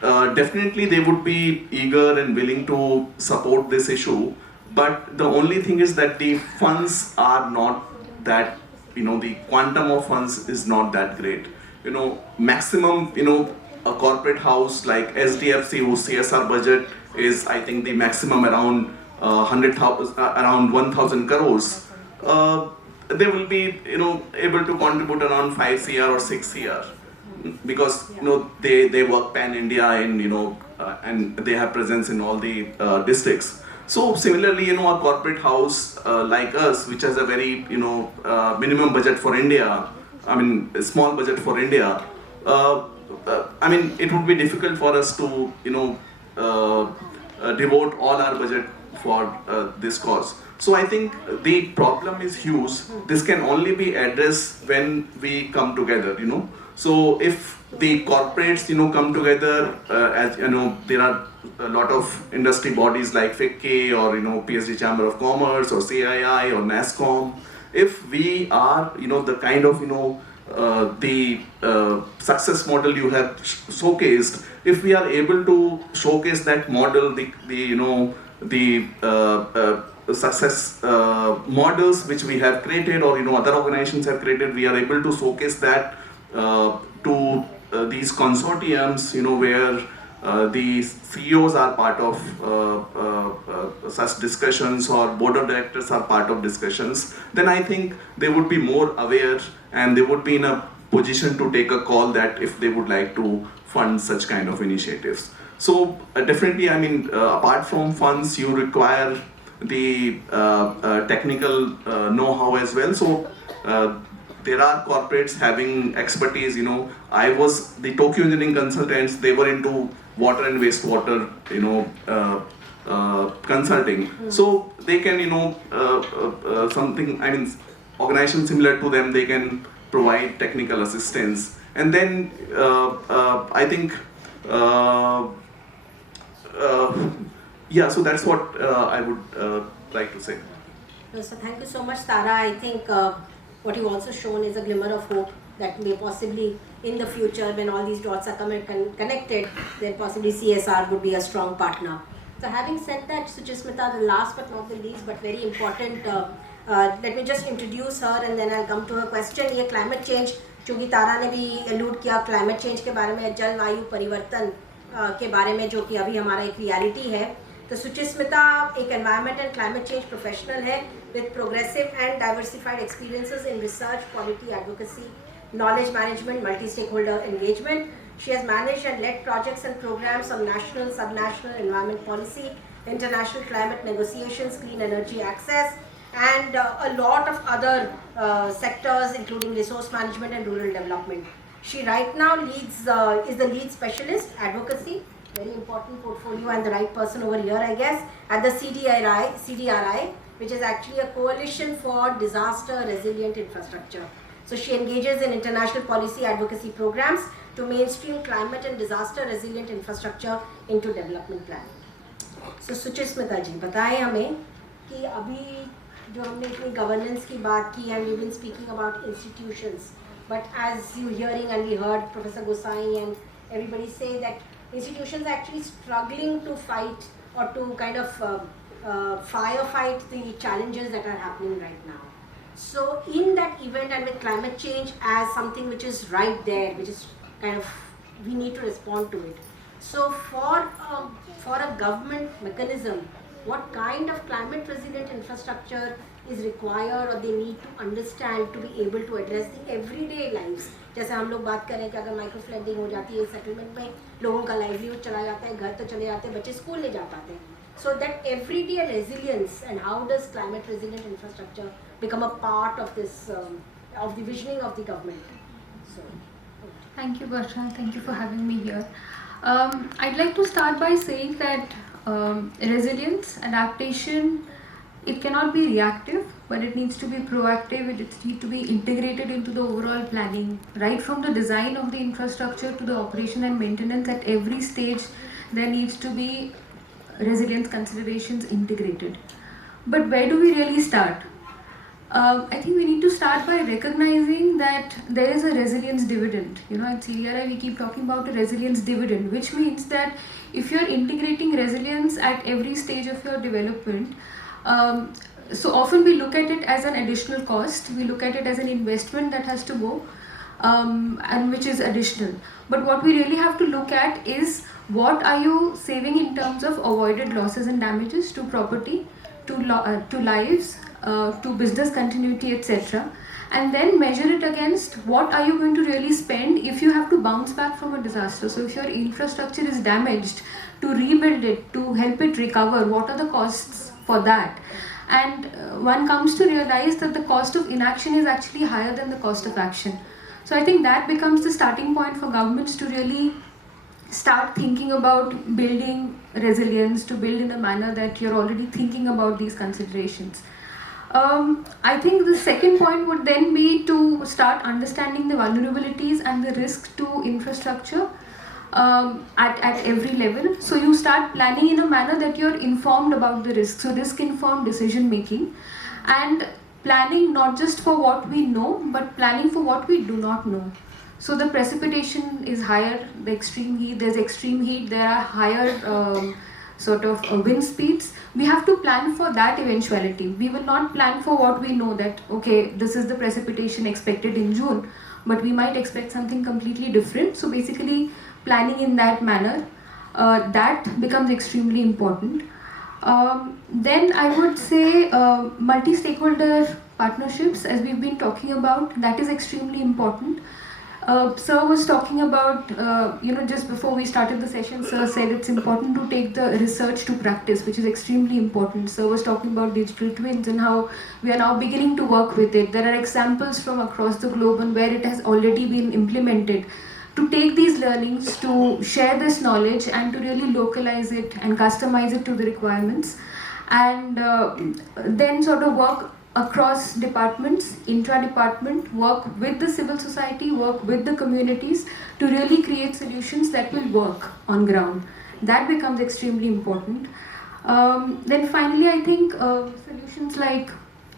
Definitely they would be eager and willing to support this issue, but the only thing is that the funds are not that the quantum of funds is not that great. Maximum a corporate house like SDFC, whose CSR budget is I think the maximum around 1,000 crores, they will be able to contribute around 5 CR or 6 CR, because they work pan India and they have presence in all the districts. So similarly, a corporate house like us, which has a very minimum budget for India, I mean a small budget for India, I mean it would be difficult for us to devote all our budget for this cause. So I think the problem is huge. This can only be addressed when we come together. So if the corporates come together, as there are a lot of industry bodies like FICCI or PSG Chamber of Commerce or CII or NASSCOM. If we are the kind of the success model you have showcased, if we are able to showcase that model, the success models which we have created or other organizations have created, we are able to showcase that to these consortiums where the CEOs are part of such discussions or board of directors are part of discussions, then I think they would be more aware and they would be in a position to take a call that if they would like to fund such kind of initiatives. So definitely, I mean, apart from funds, you require the technical know-how as well. So there are corporates having expertise. I was the Tokyo Engineering Consultants. They were into water and wastewater, consulting. So they can, something. I mean, organizations similar to them, they can provide technical assistance. And then I think. Yeah, so that's what I would like to say. So thank you so much, Tara. I think what you've also shown is a glimmer of hope that may possibly in the future, when all these dots are connected, then possibly CSR would be a strong partner. So having said that, Suchismita, the last but not the least, but very important, let me just introduce her and then I'll come to her question. ये climate change, चूँकि तारा ने भी allude किया climate change के बारे में, जलवायु परिवर्तन के बारे में, जो कि अभी हमारा एक reality है. तो सुचिस्मिता एक environment and climate change professional है with progressive and diversified experiences in research, quality advocacy, knowledge management, multi-stakeholder engagement. She has managed and led projects and programs on national, subnational environment policy, international climate negotiations, clean energy access, and a lot of other sectors, including resource management and rural development. She right now is the lead specialist advocacy, very important portfolio, and the right person over here, I guess, at the CDRI, which is actually a coalition for disaster resilient infrastructure. So she engages in international policy advocacy programs to mainstream climate and disaster resilient infrastructure into development plan. So Suchismita जी बताएं हमें कि अभी जो हमने इतनी गवर्नेंस की बात की and we've been speaking about institutions, But as you hearing and we heard Professor Gosai and everybody say that institutions are actually struggling to fight or to kind of firefight the challenges that are happening right now. So in that event and with climate change as something which is right there, which is kind of, we need to respond to it. So for a government mechanism, what kind of climate resilient infrastructure is required or they need to understand to be able to address the everyday lives. जैसे हम लोग बात करें कि अगर माइक्रो फ्लडिंग हो जाती है सेटलमेंट में, लोगों का लाइवलीहुड चला जाता है, घर तो चले जाते हैं, बच्चे स्कूल नहीं जा पाते हैं. So that everyday resilience, and how does climate resilient infrastructure become a part of this, of the visioning of the government? So, thank you, Barsha. Thank you for having me here. I'd like to start by saying that resilience, adaptation, it cannot be reactive, but it needs to be proactive. It needs to be integrated into the overall planning, right from the design of the infrastructure to the operation and maintenance. At every stage, there needs to be resilience considerations integrated. But where do we really start? I think we need to start by recognizing that there is a resilience dividend. You know, at CDRI we keep talking about a resilience dividend, which means that if you're integrating resilience at every stage of your development, so often we look at it as an additional cost, we look at it as an investment that has to go, and which is additional. But what we really have to look at is what are you saving in terms of avoided losses and damages to property, to lives, to business continuity, etc. And then measure it against what are you going to really spend if you have to bounce back from a disaster. So if your infrastructure is damaged, to rebuild it, to help it recover, what are the costs for that? And one comes to realize that the cost of inaction is actually higher than the cost of action. So I think that becomes the starting point for governments to really start thinking about building resilience, to build in a manner that you're already thinking about these considerations. I think the second point would then be to start understanding the vulnerabilities and the risk to infrastructure at every level. So you start planning in a manner that you're informed about the risk. So risk-informed decision making, and planning not just for what we know, but planning for what we do not know. So the precipitation is higher, the extreme heat, there's extreme heat, there are higher wind speeds. We have to plan for that eventuality. We will not plan for what we know, that okay, this is the precipitation expected in June, but we might expect something completely different. So basically planning in that manner, that becomes extremely important. Then I would say multi-stakeholder partnerships, as we've been talking about, that is extremely important. Sir was talking about, just before we started the session, Sir said it's important to take the research to practice, which is extremely important. Sir was talking about digital twins and how we are now beginning to work with it. There are examples from across the globe and where it has already been implemented. To take these learnings, to share this knowledge and to really localize it and customize it to the requirements, and then sort of work across departments, intra-department, work with the civil society, work with the communities to really create solutions that will work on ground. That becomes extremely important. Then finally, I think solutions like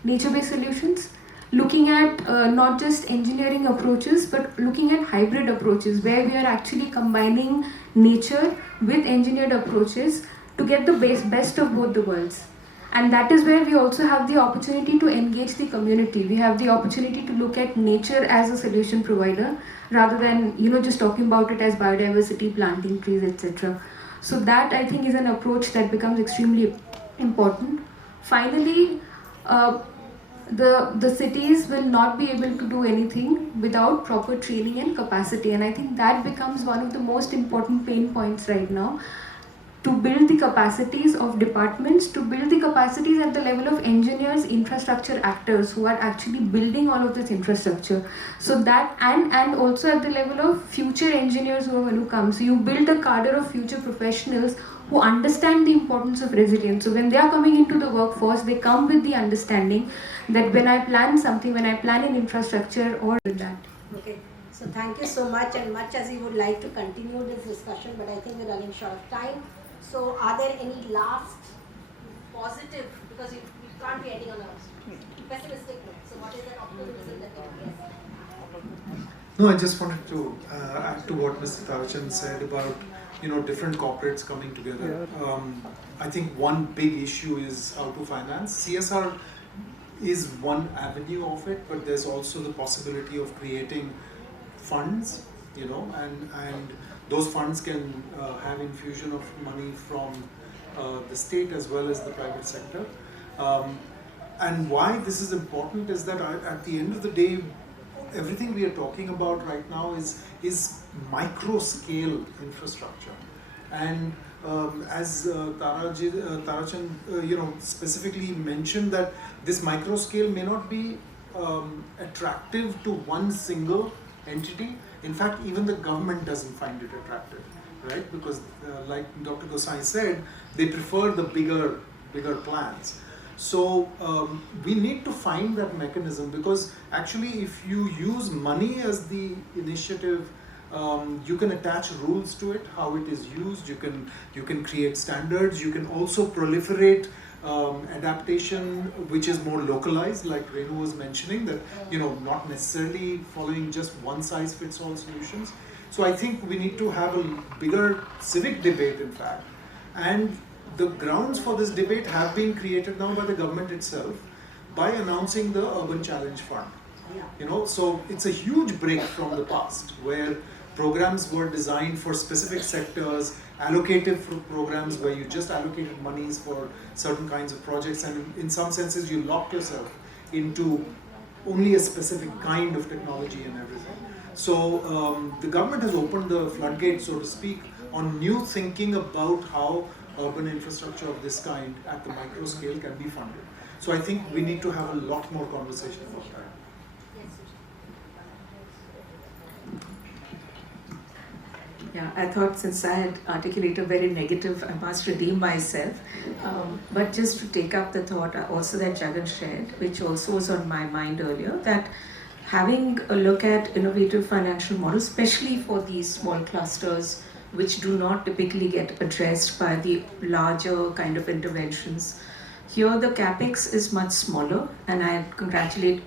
nature-based solutions, looking at not just engineering approaches, but looking at hybrid approaches where we are actually combining nature with engineered approaches to get the best of both the worlds. And that is where we also have the opportunity to engage the community. We have the opportunity to look at nature as a solution provider rather than just talking about it as biodiversity, planting trees, etc. So that, I think, is an approach that becomes extremely important. Finally, the cities will not be able to do anything without proper training and capacity, and I think that becomes one of the most important pain points right now. To build the capacities of departments, to build the capacities at the level of engineers, infrastructure actors who are actually building all of this infrastructure. So that, and also at the level of future engineers who are going to come. So you build a cadre of future professionals who understand the importance of resilience. So when they are coming into the workforce, they come with the understanding that when I plan something, when I plan an infrastructure or with that. Okay. So thank you so much, and much as we would like to continue this discussion, but I think we're running short of time. So are there any last positive, because we can't be ending on a pessimistic note, so what is that optimism that we have? No, I just wanted to add to what Mr. Tarachan said about different corporates coming together. I think one big issue is how to finance. CSR is one avenue of it, but there's also the possibility of creating funds, and those funds can have infusion of money from the state as well as the private sector. And why this is important is that at the end of the day, everything we are talking about right now is micro scale infrastructure, and as Tarachan specifically mentioned, that this micro scale may not be attractive to one single entity. In fact, even the government doesn't find it attractive, right? Because like Dr. Gosai said, they prefer the bigger plans. So we need to find that mechanism, because actually if you use money as the initiative, you can attach rules to it, how it is used, you can create standards, you can also proliferate adaptation which is more localized, like Renu was mentioning, that not necessarily following just one size fits all solutions. So I think we need to have a bigger civic debate, in fact, and the grounds for this debate have been created now by the government itself by announcing the Urban Challenge Fund. So it's a huge break from the past, where programs were designed for specific sectors, allocative programs where you just allocated monies for certain kinds of projects, and in some senses you locked yourself into only a specific kind of technology and everything. So the government has opened the floodgates, so to speak, on new thinking about how urban infrastructure of this kind at the micro scale can be funded. So I think we need to have a lot more conversation about that. Yeah, I thought since I had articulated very negative, I must redeem myself. But just to take up the thought also that Jagan shared, which also was on my mind earlier, that having a look at innovative financial models, especially for these small clusters, which do not typically get addressed by the larger kind of interventions. Here the capex is much smaller, and I congratulate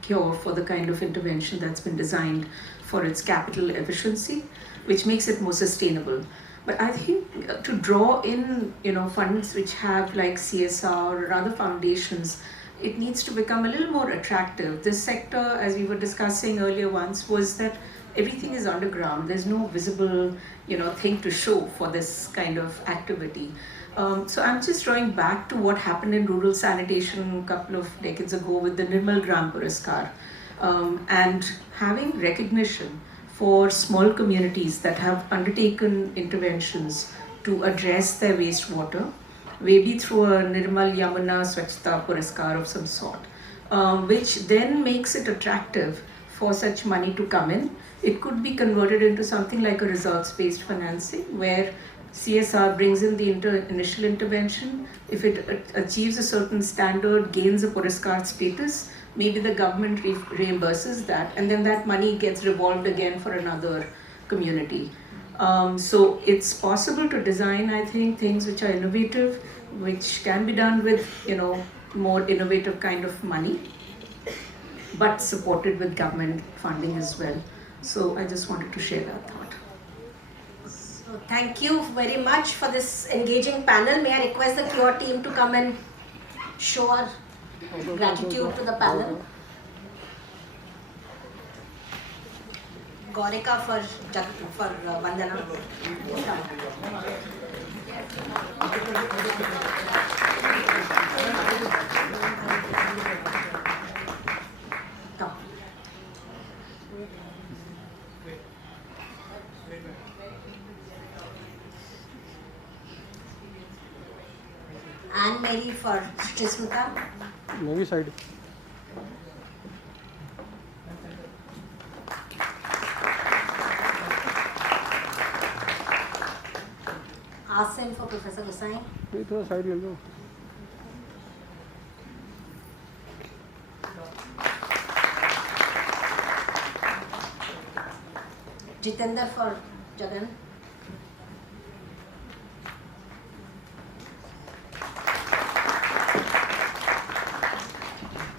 Cure for the kind of intervention that's been designed for its capital efficiency, which makes it more sustainable. But I think to draw in, funds which have like CSR or other foundations, it needs to become a little more attractive. This sector, as we were discussing earlier once, was that everything is underground. There's no visible, thing to show for this kind of activity. So I'm just drawing back to what happened in rural sanitation a couple of decades ago with the Nirmal Gram Puraskar, and having recognition for small communities that have undertaken interventions to address their wastewater, maybe through a Nirmal Yamuna Swachhta Puraskar of some sort, which then makes it attractive for such money to come in. It could be converted into something like a results-based financing, where CSR brings in the initial intervention. If it achieves a certain standard, gains a Puraskar status, maybe the government reimburses that, and then that money gets revolved again for another community. So it's possible to design, I think, things which are innovative, which can be done with, more innovative kind of money, but supported with government funding as well. So I just wanted to share that thought. So thank you very much for this engaging panel. May I request the Cure team to come and show our gratitude to the panel. Gaurika for Vandana. And Mary for Trismita. Maybe side. Asim for Professor Gosai. ये थोड़ा साइड कर दो. Jitendra for Jagan.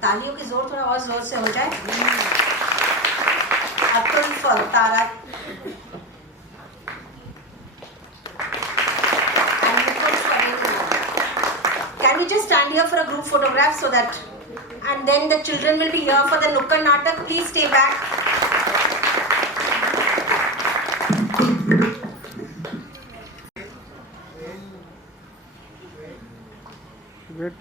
तालियों की जोर थोड़ा और जोर से हो जाए. Atul for Tara. Can we just stand here for a group photograph so that, and then the children will be here for the Nukkad Natak. Please stay back. Wait.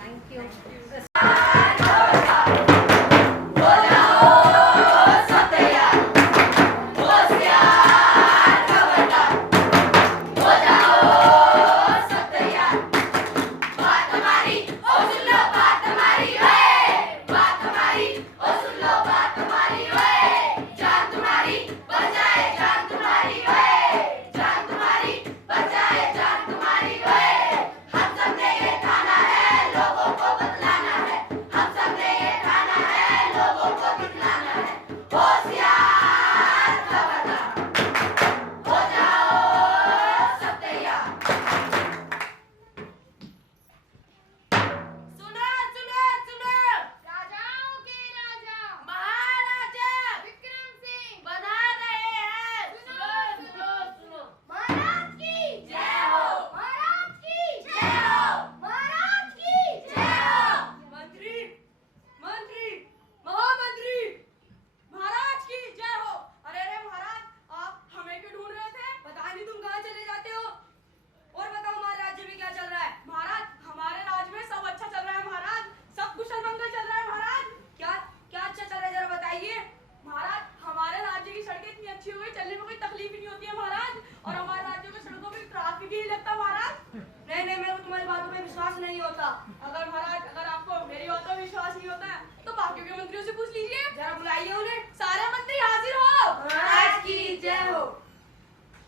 Thank you.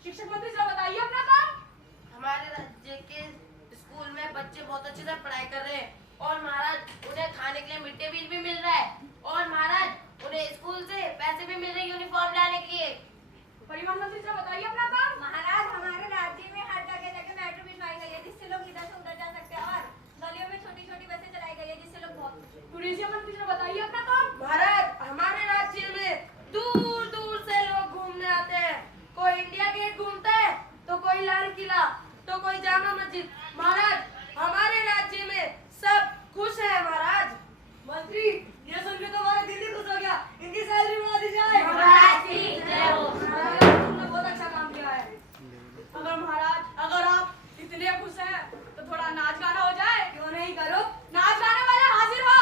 शिक्षक मंत्री साहब बताइए अपना काम। हमारे राज्य के स्कूल में बच्चे बहुत अच्छे से पढ़ाई कर रहे हैं और महाराज उन्हें खाने के लिए मिड डे मील भी मिल रहा है और महाराज उन्हें स्कूल से पैसे भी मिल रहे हैं यूनिफॉर्म लाने के लिए। परिवहन मंत्री साहब बताइए अपना काम। महाराज हमारे राज्य में हर जगह जगह मेट्रो बिछवाई गई है जिससे लोग इधर से उधर जा सकते हैं और गलियों में छोटी छोटी बसें चलाई गई है जिससे लोग बहुत। टूरिज्म मंत्री साहब बताइए अपना काम। महाराज हमारे राज्य में दूर दूर से लोग घूमने आते हैं, कोई इंडिया गेट घूमता है तो कोई लाल किला तो कोई जामा मस्जिद। महाराज हमारे राज्य में सब खुश है महाराज। मंत्री ये सुन के तो हमारा दिल ही खुश हो गया, इनकी सैलरी बढ़ा दी जाए। महाराज की जय हो। तुमने बहुत अच्छा काम किया है। अगर महाराज अगर आप इतने खुश हैं तो थोड़ा नाच गाना हो जाए। क्यों नहीं करो, नाच गाने वाले हाजिर हो।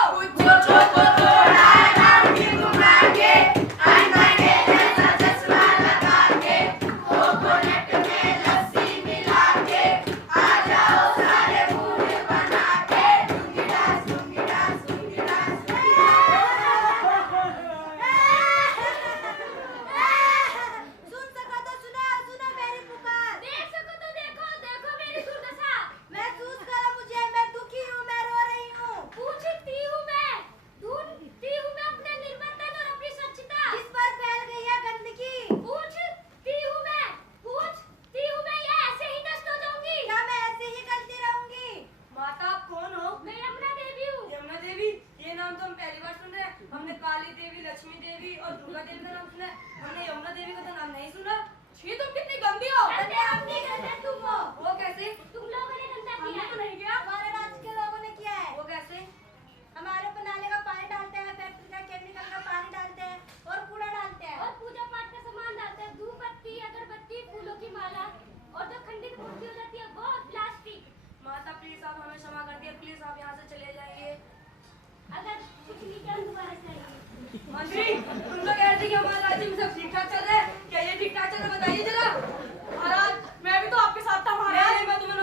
मंत्री तुम तो कह रहे थे कि हमारे राज्य में सब ठीक ठाक चल रहा है, क्या ये ठीक ठाक चल रहा है बताइए जरा। महाराज मैं भी तो आपके साथ था महाराज। मैं तुम्हें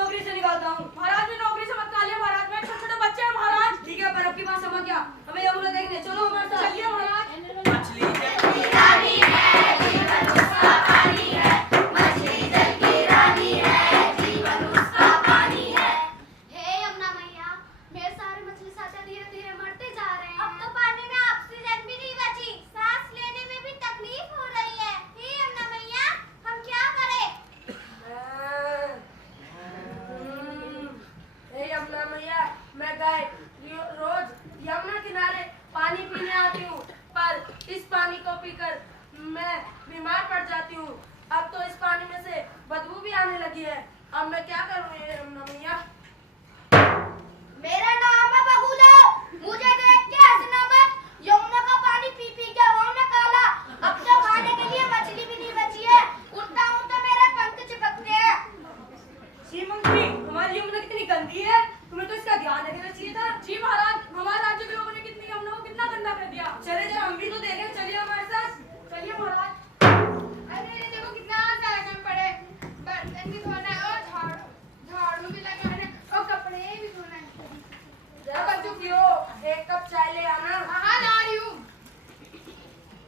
पीकर मैं बीमार पड़ जाती हूँ। अब तो इस पानी में से बदबू भी आने लगी है। अब मैं क्या करूँ ये यमुना मैया? मेरा नाम है बबूला, मुझे देख के हंसना मत। यमुना का पानी पी पी के हो ना काला। अब तो खाने के लिए मछली भी नहीं बची है। उड़ता हूँ तो मेरे पंख चिपकते हैं। जी मंत्री, हमारी यमुना कितनी गंदी है, तुम्हें तो इसका ध्यान रखना चाहिए था। जी महाराज, हमारे राज्य के लोगों ने कितनी यमुना को कितना गंदा कर दिया। चले जरा हम भी तो देखें, चलिए हमारे साथ। चलिए महाराज। अरे देखो कितना सारा काम पड़े, बर्तन भी धोना है और झाड़ू भी लगाना है और कपड़े भी धोना है। जरा बच्चों क्यों, एक कप चाय ले आना। हाँ ला रही हूँ।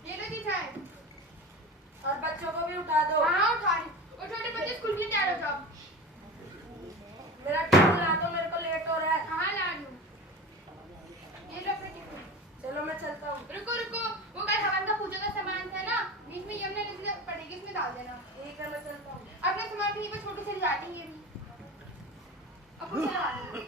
ये लो जी चाय। और बच्चों को भी उठा दो। हाँ उठा रही हूँ। और छोटे बच्चे स्कूल के लिए तैयार हो जाओ। मेरा टिफिन ला दो, मेरे को लेट हो रहा है। हाँ ला रही हूँ। ये लो अपना टिफिन। चलो मैं चलता हूँ। रुको रुको, वो कल हवन का पूजा का सामान था ना, बीच में यमुना नदी पड़ेगी, इसमें डाल देना। ठीक है मैं चलता हूँ। अपना सामान भी पर छोटे से जाती है। अब पूजा लगा दो।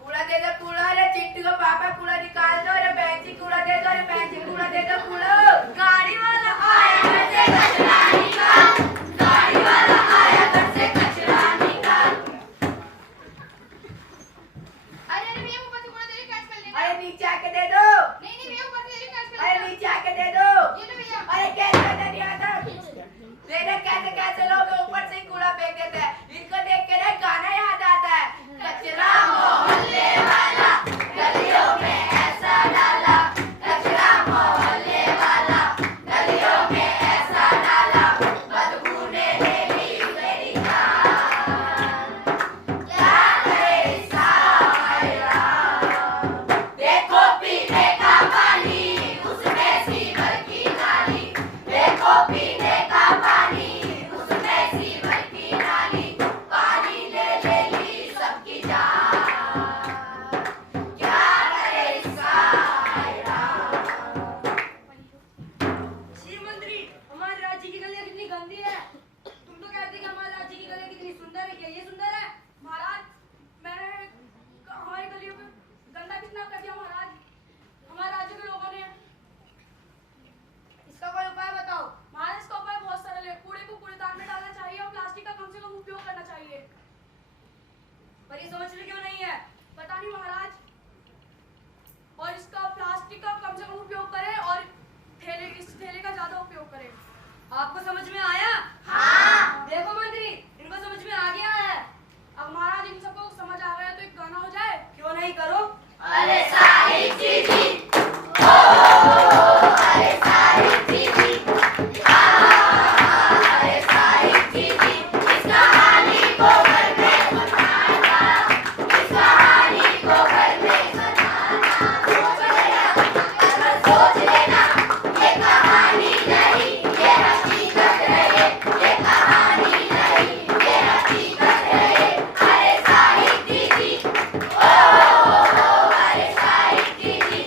कूड़ा दे दो कूड़ा। अरे चिट्टू को पापा कूड़ा निकाल दो। अरे बहन जी कूड़ा दे दो। अरे बहन जी कूड़ा दे दो। कूड़ा गाड़ी वाला आया घर से कचरा निकाल। गाड़ी वाला आया घर से कचरा निकाल। अरे भैया ऊपर से कूड़ा दे रही, कैच कर लेना। अरे नीचे आके दे दो। नहीं नहीं भैया ऊपर से दे रही, कैच कर अरे लेना। नीचे आके दे दो। ये लो भैया। अरे कैसे करना नहीं आता? देखो कैसे कैसे लोग ऊपर से ही कूड़ा फेंक देते हैं। इनको देख के ना गाना याद आता है। कचरा मोहल्ले वाला गलियों में ऐसा डाला। कचरा मोहल्ले वाला गलियों में ऐसा डाला। बदबू ने ले ली मेरी जान। क्या करे इसका आयरा। देखो पीने का पानी उसमें सीवर की नाली। देखो पीने का पानी उसमें सीवर की नाली। पानी ले ली सबकी जान। क्या करे इसका आयरा। श्री मंत्री, हमारे राज्य की गलियां कितनी गंदी है। तुम तो कहते कि हमारे राज्य की गलियां कितनी सुंदर है। क्या ये सुंदर है? महाराज मैंने हमारी गलियों को गंदा कितना कर दिया महाराज, हमारे राज्य के लोगों ने। इसका कोई उपाय बताओ। महाराज इसका उपाय बहुत सरल है। कूड़े को कूड़ेदान में डालना चाहिए और प्लास्टिक का कम से कम उपयोग करना चाहिए। पर ये समझते क्यों नहीं है, पता नहीं महाराज। और इसका प्लास्टिक का कम से कम उपयोग करें और इस थैले का ज्यादा उपयोग करें। आपको समझ में आया? हाँ। देखो मंत्री, इनको समझ में आ गया है। अब महाराज इन सबको समझ आ गया तो एक गाना हो जाए, क्यों नहीं करो? अरे साहिब जी जी, ओ अरे साहिब जी जी, अरे साहिब जी जी, इस कहानी को घर में बनाना। इस कहानी को घर में बनाना। सोच लेना ये कहानी नहीं ये हकीकत है। ये कहानी नहीं ये हकीकत है। अरे साहिब जी जी, ओ अरे साहिब जी जी,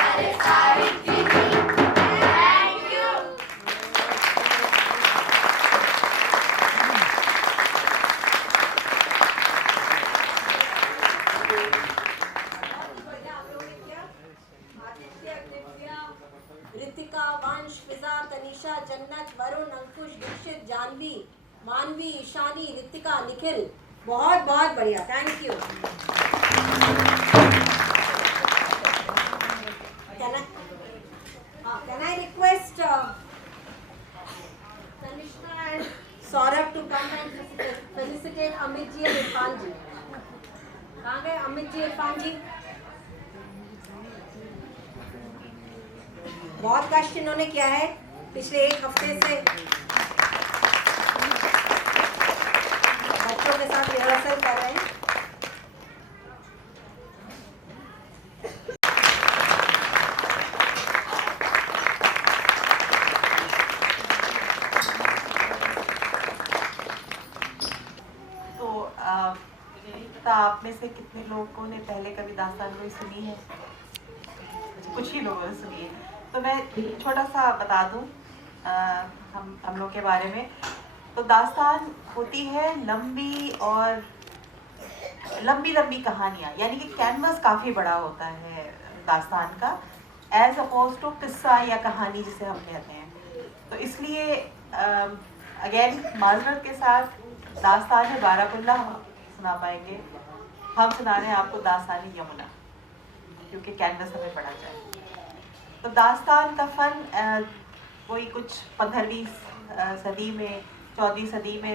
अरे साहिब जी जी। Thank you. रितिका, वंश, फिजा, तनिषा, जन्नत, वरुण, अंकुश, दीक्षित, जानवी, मानवी, ईशानी, रितिका, निखिल, बहुत बहुत बढ़िया। Thank you. Can I request Tanishka and Saurabh to come and felicitate Amit ji and Irfan ji. कहाँ गए अमित जी, इरफान जी? बहुत कष्ट इन्होंने किया है पिछले एक हफ्ते से। बच्चों के साथ रिहर्सल कर रहे हैं। आप में से कितने लोगों ने पहले कभी दास्तान कोई सुनी है? कुछ ही लोगों ने सुनी है। तो मैं छोटा सा बता दूं हम लोग के बारे में। तो दास्तान होती है लंबी और लंबी कहानियाँ, यानी कि कैनवस काफ़ी बड़ा होता है दास्तान का। एज अपोज टू किस्सा या कहानी जिसे हम कहते हैं। तो इसलिए अगेन माजरत के साथ दास्तान बाराकुल्ला हम सुना पाएंगे, हम सुना रहे हैं आपको दास्तान यमुना, क्योंकि कैनवस हमें पढ़ा जाए। तो दास्तान का फ़न वही कुछ 15वीं सदी में 14वीं सदी में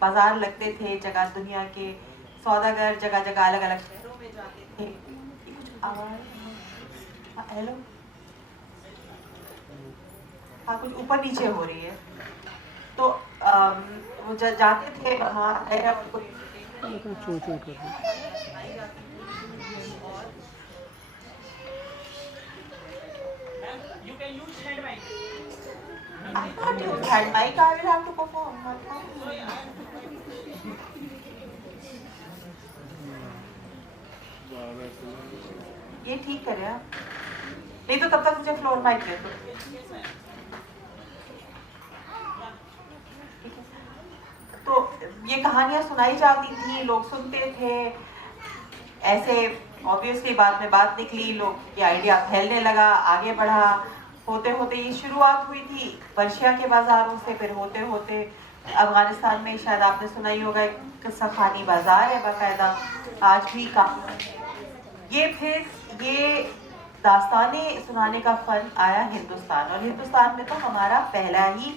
बाजार लगते थे, जगह दुनिया के सौदागर जगह जगह अलग अलग शहरों में जाते थे। कुछ आवाज़, हेलो, हाँ कुछ ऊपर नीचे हो रही है। तो वो जाते थे वहाँ I thought you had mic. I will have to perform. ये ठीक करे आप, नहीं तो तब तक मुझे फ्लोर माइक दे दो। तो ये कहानियां सुनाई जाती थी, लोग सुनते थे, ऐसे ऑब्वियसली बाद में बात निकली, लोग ये आइडिया फैलने लगा, आगे बढ़ा। होते होते ये शुरुआत हुई थी पर्शिया के बाजारों से, फिर होते होते अफगानिस्तान में शायद आपने सुना ही होगा एक किस्सा खानी बाजार है बाकायदा, आज भी काम। ये फिर ये दास्ताने सुनाने का फन आया हिंदुस्तान, और हिंदुस्तान में तो हमारा पहला ही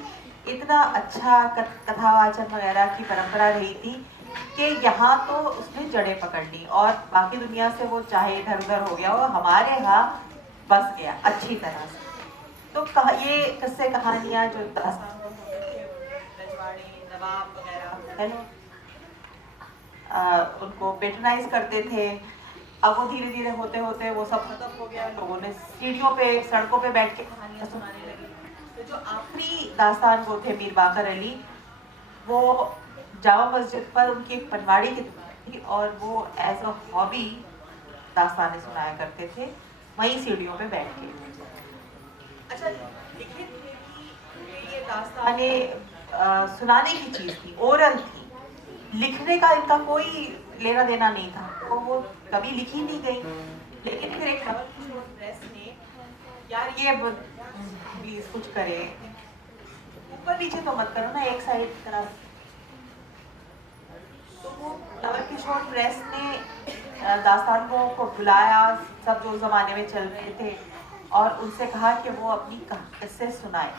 इतना अच्छा कथावाचन वगैरह की परंपरा रही थी कि यहाँ तो उसने जड़ें पकड़ ली, और बाकी दुनिया से वो चाहे इधर उधर हो गया, वो हमारे यहाँ बस गया अच्छी तरह से। तो ये किस्से कहानियाँ जो रजवाड़े नवाब वगैरह है ना, उनको पेट्रनाइज करते थे। अब वो धीरे धीरे होते होते वो सब खत्म हो गया, लोगों ने सीढ़ियों पे सड़कों पे बैठ के कहानियाँ सुनाने लगी। तो जो आखिरी दास्तान वो थे मीर बाकर अली, वो जामा मस्जिद पर उनकी एक पनवाड़ी की दुकान थी, और वो एज अ हॉबी दास्तानें सुनाया करते थे वहीं सीढ़ियों पे बैठ के। अच्छा, देखिए ये दास्तानें सुनाने की चीज़ थी, ओरल थी, लिखने का इनका कोई लेना देना नहीं था, तो वो कभी लिखी नहीं गई। लेकिन फिर एक प्रेस ने, यार ये प्लीज कुछ करे, ऊपर नीचे तो मत करो ना, एक साइड करा। तो वो नवल किशोर प्रेस ने दास्तानों को बुलाया, सब जो ज़माने में चल रहे थे, और उनसे कहा कि वो अपनी किस्से सुनाए।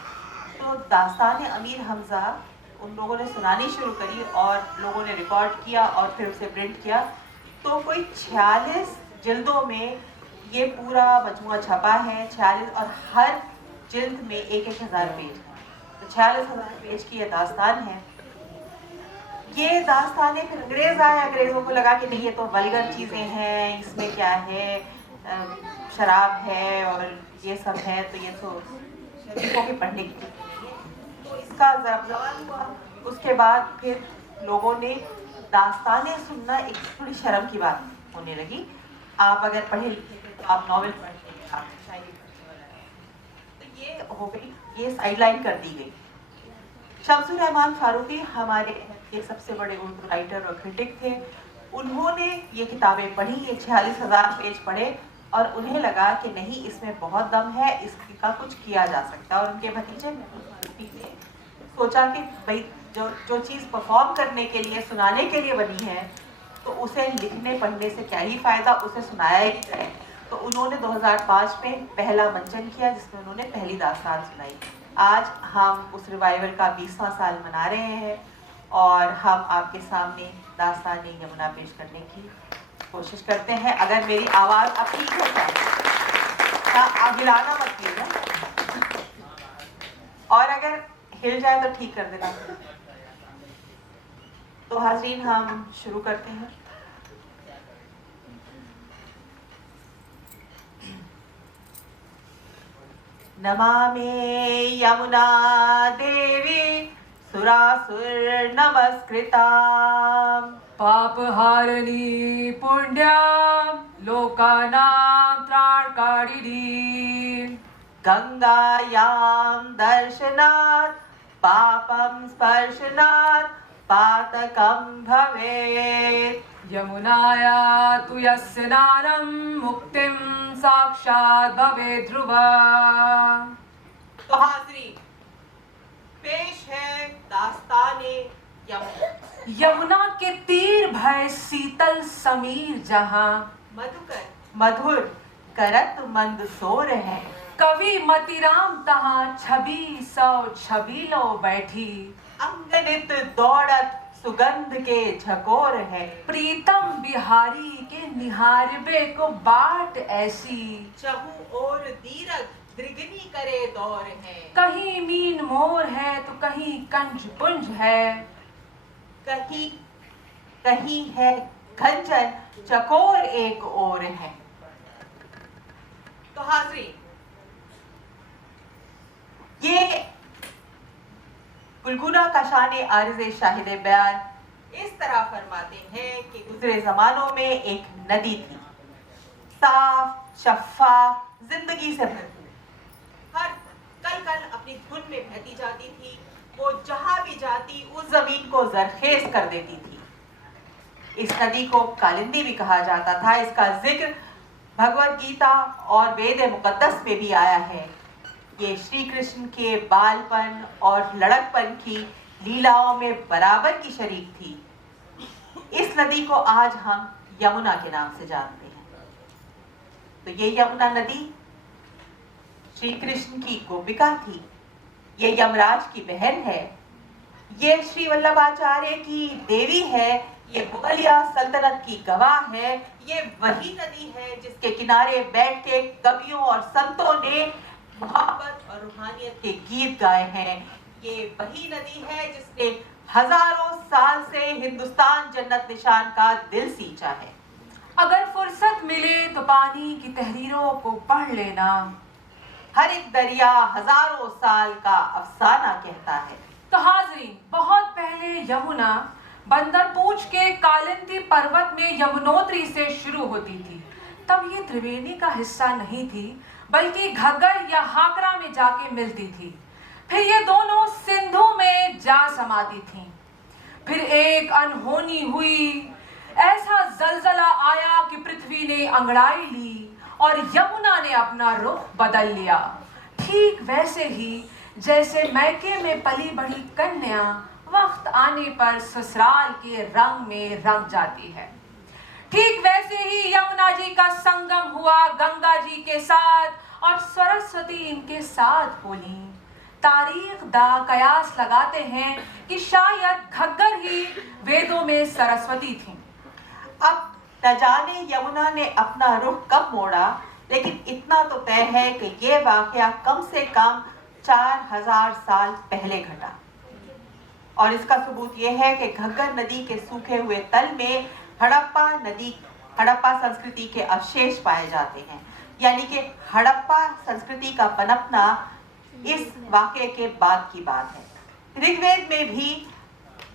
तो दास्तान अमीर हमज़ा उन लोगों ने सुनानी शुरू करी, और लोगों ने रिकॉर्ड किया और फिर उसे प्रिंट किया। तो कोई 46 जिल्दों में ये पूरा मजमुआ छपा है, 46, और हर जिल्द में 1,000 पेज, तो 46,000 पेज की ये दास्तान है। ये दास्तानें फिर अंग्रेज आए, अंग्रेज़ों को लगा कि नहीं ये तो वल्गर चीज़ें हैं, इसमें क्या है, शराब है और ये सब है, तो ये तो शरीफों के पढ़ने की चीज़ नहीं है। तो इसका ज़बरदस्त हुआ। उसके बाद फिर लोगों ने दास्तानें सुनना एक थोड़ी शर्म की बात होने लगी। आप अगर पढ़े लिखे थे तो आप नॉवेल पढ़ते थे, आप शायरी पढ़ते थे, तो ये हो गई, ये साइडलाइन कर दी गई। शम्सुर रहमान फारूकी हमारे एक सबसे बड़े उर्दू राइटर और क्रिटिक थे। उन्होंने ये किताबें पढ़ी, ये 46,000 पेज पढ़े, और उन्हें लगा कि नहीं इसमें बहुत दम है, इसका कुछ किया जा सकता है। और उनके भतीजे ने सोचा कि भाई जो चीज़ परफॉर्म करने के लिए, सुनाने के लिए बनी है, तो उसे लिखने पढ़ने से क्या ही फ़ायदा, उसे सुनाया ही जाए। तो उन्होंने 2005 में पहला मंचन किया, जिसमें उन्होंने पहली दास्तान सुनाई। आज हम उस रिवाइवल का 20वां साल मना रहे हैं, और हम आपके सामने दास्तान यमुना पेश करने की कोशिश करते हैं। अगर मेरी आवाज़ अब ठीक है तो आप हिलाना मत कीजिए, और अगर हिल जाए तो ठीक कर देना। तो हाज़रीन, हम शुरू करते हैं। नमामि यमुना देवी सुरासुर नमस्कृता, पापहारिणी पुण्यां लोकानां त्राणकारिणी, गंगायां दर्शनात् पापं स्पर्शनात् पातकं भवेत्, यमुनाया तु यस्य स्नानं मुक्तिं साक्षात् भवेत् ध्रुव। तो हाज़रीन, पेश है दास्ताने यमुना। यमुना के तीर भय शीतल समीर जहां, मधुकर मधुर करत मंद सोर है। कवि मतिराम तहां छवि सौ छबीलो बैठी, अंगनित दौड़त सुगंध के झकोर है। प्रीतम बिहारी के निहारबे को बाट ऐसी, चहु और दीरग दृगनी करे दौर है। कहीं मीन मोर है तो कहीं कंज पुंज है, कहीं कहीं है खंजर चकोर एक और है। तो हाज़रीन, ये गुलगुना का शान आरिज़े शाहिद बयान इस तरह फरमाते हैं कि गुजरे जमानों में एक नदी थी, साफ शफाफ, जिंदगी से भरपूर, हर कल अपनी धुन में बहती जाती थी। वो जहां भी जाती उस जमीन को जरखेज कर देती थी। इस नदी को कालिंदी भी कहा जाता था। इसका जिक्र भगवत गीता और वेद मुकद्दस में भी आया है। ये श्री कृष्ण के बालपन और लड़कपन की लीलाओं में बराबर की शरीक थी। इस नदी को आज हम यमुना के नाम से जानते हैं। तो ये यमुना नदी श्री कृष्ण की गोपिका थी, ये यमराज की बहन है, ये श्री वल्लभाचार्य की देवी है, ये मुगलिया सल्तनत की गवाह है। ये वही नदी है जिसके किनारे बैठ के कवियों और संतों ने मोहब्बत और रूहानियत के गीत गाए हैं। ये वही नदी है जिसने हजारों साल से हिंदुस्तान जन्नत निशान का दिल सींचा है। अगर फुर्सत मिले तो पानी की तहरीरों को पढ़ लेना, हर एक दरिया हजारों साल का अफसाना कहता है। तो हाजरीन, बहुत पहले यमुना बंदरपूछ के कालिंदी पर्वत में यमुनोत्री से शुरू होती थी। तब ये त्रिवेणी का हिस्सा नहीं थी, बल्कि घग्गर या हाकरा में जाके मिलती थी। फिर ये दोनों सिंधु में जा समाती थीं। फिर एक अनहोनी हुई, ऐसा जलजला आया कि पृथ्वी ने अंगड़ाई ली और यमुना ने अपना रुख बदल लिया। ठीक वैसे ही जैसे मैके में पली बढ़ी कन्या वक्त आने पर ससुराल के रंग में रंग जाती है, ठीक वैसे ही यमुना जी का संगम हुआ गंगा जी के साथ और सरस्वती इनके साथ बोली। तारीख दा कयास लगाते हैं कि शायद घग्गर ही वेदों में सरस्वती थी। अब न जाने यमुना ने अपना रुख कब मोड़ा, लेकिन इतना तो तय है कि ये वाकया कम से कम 4000 साल पहले घटा। और इसका सबूत ये है कि घग्गर नदी के सूखे हुए तल में हड़प्पा संस्कृति के अवशेष पाए जाते हैं। यानी कि हड़प्पा संस्कृति का पनपना इस वाकये के बाद की बात है। ऋग्वेद में भी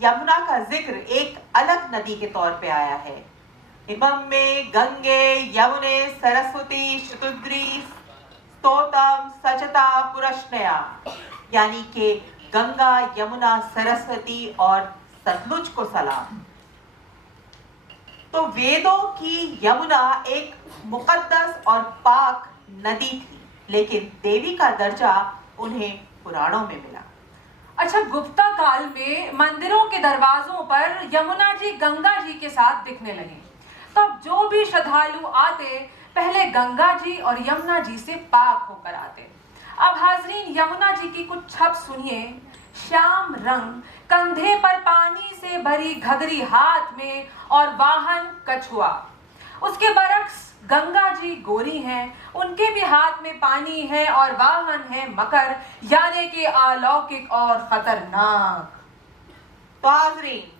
यमुना का जिक्र एक अलग नदी के तौर पे आया है। इमं में गंगे यमुने सरस्वती शतुद्री स्तोतम सचता पुरश्नया, यानी कि गंगा यमुना सरस्वती और सतलुज को सलाम। तो वेदों की यमुना एक मुकद्दस और पाक नदी थी, लेकिन देवी का दर्जा उन्हें पुराणों में मिला। अच्छा, गुप्ता काल में मंदिरों के दरवाजों पर यमुना जी गंगा जी के साथ दिखने लगे। तब जो भी श्रद्धालु आते पहले गंगा जी और यमुना जी से पाक होकर आते। अब हाजरीन, यमुना जी की कुछ छप सुनिए। श्याम रंग, कंधे पर पानी से भरी घगरी हाथ में और वाहन कछुआ। उसके बरक्स गंगा जी गोरी हैं, उनके भी हाथ में पानी है और वाहन है मकर, यानी कि अलौकिक और खतरनाक। तो हाजरीन,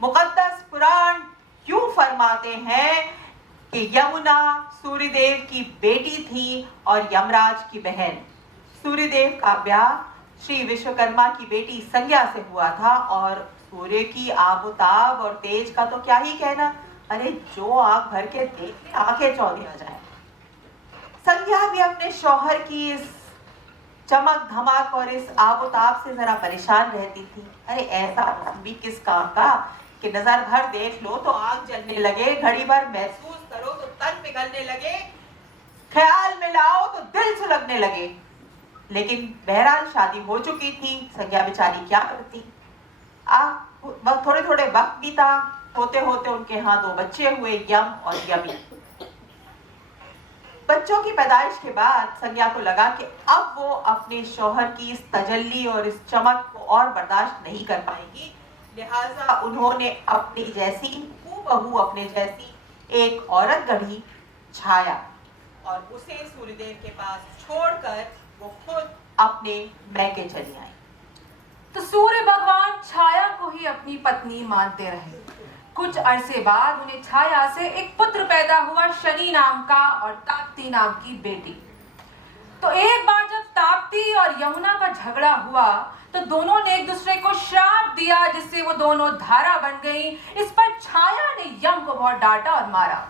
मुकद्दस पुराण क्यों फरमाते हैं कि यमुना सूर्यदेव की बेटी थी और यमराज की बहन। सूर्यदेव का ब्याह श्री विश्वकर्मा की बेटी संज्ञा से हुआ था, और सूर्य की आबोताब और तेज का तो क्या ही कहना। अरे जो आग भर के देख ले, आंखें चौंधी आ जाए। संज्ञा भी अपने शौहर की इस चमक धमक और इस आबोताब से जरा परेशान रहती थी। अरे ऐसा भी किस काम का कि नजर भर देख लो तो आग जलने लगे, घड़ी भर महसूस करो तो तन पिघलने लगे, ख्याल में लाओ तो दिल सुलगने लगे। लेकिन बहरहाल शादी हो चुकी थी, संज्ञा बेचारी क्या करती। थोड़े थोड़े वक्त बीता, होते होते उनके यहाँ 2 बच्चे हुए, यम और यमी। बच्चों की पैदाइश के बाद संज्ञा को लगा कि अब वो अपने शौहर की इस तजल्ली और इस चमक को और बर्दाश्त नहीं कर पाएंगी। लिहाजा उन्होंने अपनी जैसी हूबहू अपने जैसी एक औरत गढ़ी, छाया, और उसे सूर्यदेव के पास छोड़कर वो खुद अपने मैके चली आई। तो सूर्य भगवान छाया को ही अपनी पत्नी मानते रहे। कुछ अरसे बाद उन्हें छाया से एक पुत्र पैदा हुआ, शनि नाम का, और ताप्ती नाम की बेटी। तो एक बार जब ताप्ती और यमुना का झगड़ा हुआ तो दोनों ने एक दूसरे को श्राप दिया, जिससे वो दोनों धारा बन गई। इस पर छाया ने यम को बहुत डांटा और मारा।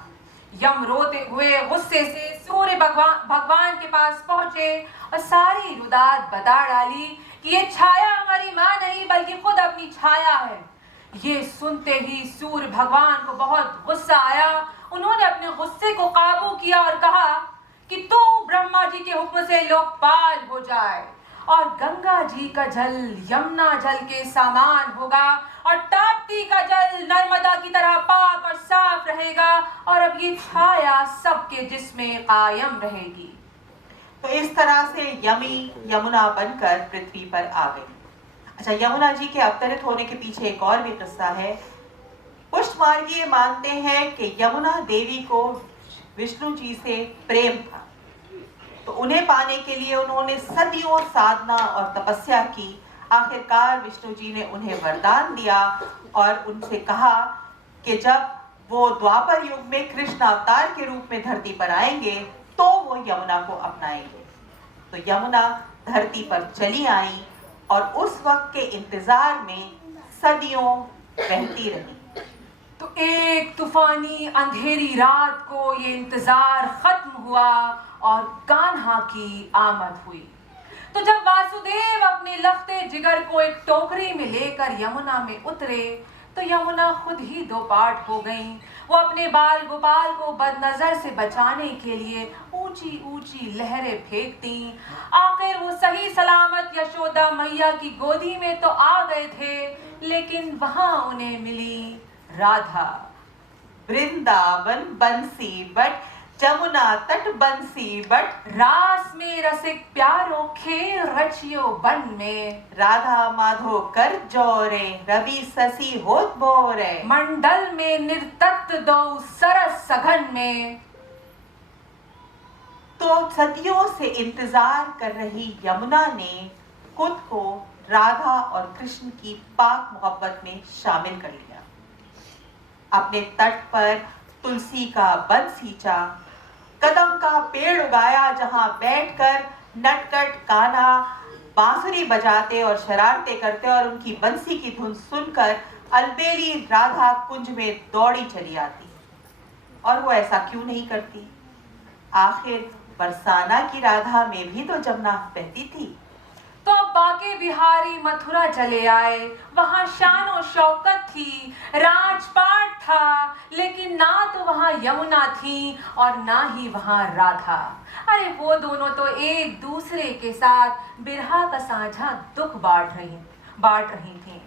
यम रोते हुए गुस्से से सूर्य भगवान के पास पहुंचे और सारी रुदात बता डाली कि ये छाया हमारी माँ नहीं बल्कि खुद अपनी छाया है। ये सुनते ही सूर्य भगवान को बहुत गुस्सा आया। उन्होंने अपने गुस्से को काबू किया और कहा कि तू ब्रह्मा जी के हुक्म से लोकपाल हो जाए और गंगा जी का जल यमुना जल के समान होगा और ताप्ती का जल नर्मदा की तरह पाक और साफ रहेगा और अब ये छाया सबके जिस्म कायम रहेगी। तो इस तरह से यमी यमुना बनकर पृथ्वी पर आ गई। अच्छा, यमुना जी के अवतरित होने के पीछे एक और भी किस्सा है। पुष्टमार्गीय मानते हैं कि यमुना देवी को विष्णु जी से प्रेम था, तो उन्हें पाने के लिए उन्होंने सदियों साधना और तपस्या की। आखिरकार विष्णु जी ने उन्हें वरदान दिया और उनसे कहा कि जब वो द्वापर युग में कृष्ण अवतार के रूप में धरती पर आएंगे तो वो यमुना को अपनाएंगे। तो यमुना धरती पर चली आई और उस वक्त के इंतजार में सदियों बहती रही। तो एक तूफानी अंधेरी रात को ये इंतजार खत्म हुआ और कान्हा की आमद हुई। तो जब वासुदेव अपने लखते जिगर को एक टोकरी में लेकर यमुना में उतरे तो यमुना खुद ही 2 पार्ट हो गईं। वो अपने बाल गोपाल को बदनजर से बचाने के लिए ऊंची ऊंची लहरें फेंकती। आखिर वो सही सलामत यशोदा मैया की गोदी में तो आ गए थे, लेकिन वहां उन्हें मिली राधा। वृंदावन बंसी बट, जमुना तट बंसी बट, रास में रसिक प्यारो खेल रचियो बन में। राधा माधो कर जोरे, रवि ससी होत बोरे, मंडल में निर्तत्व दो सरस सघन में। तो सदियों से इंतजार कर रही यमुना ने खुद को राधा और कृष्ण की पाक मोहब्बत में शामिल कर लिया। अपने तट पर तुलसी का वन सींचा, कदम का पेड़ उगाया जहां बैठकर नटखट कान्हा बांसुरी बजाते और शरारते करते और उनकी बंसी की धुन सुनकर अलबेली राधा कुंज में दौड़ी चली आती। और वो ऐसा क्यों नहीं करती? आखिर बरसाना की राधा में भी तो जमुना बहती थी। तो अब बाके बिहारी मथुरा चले आए। वहां शान और शौकत थी, राजपाट था, लेकिन ना तो वहां यमुना थी और ना ही वहां राधा। अरे वो दोनों तो एक दूसरे के साथ बिरहा का साझा दुख बांट रही थी।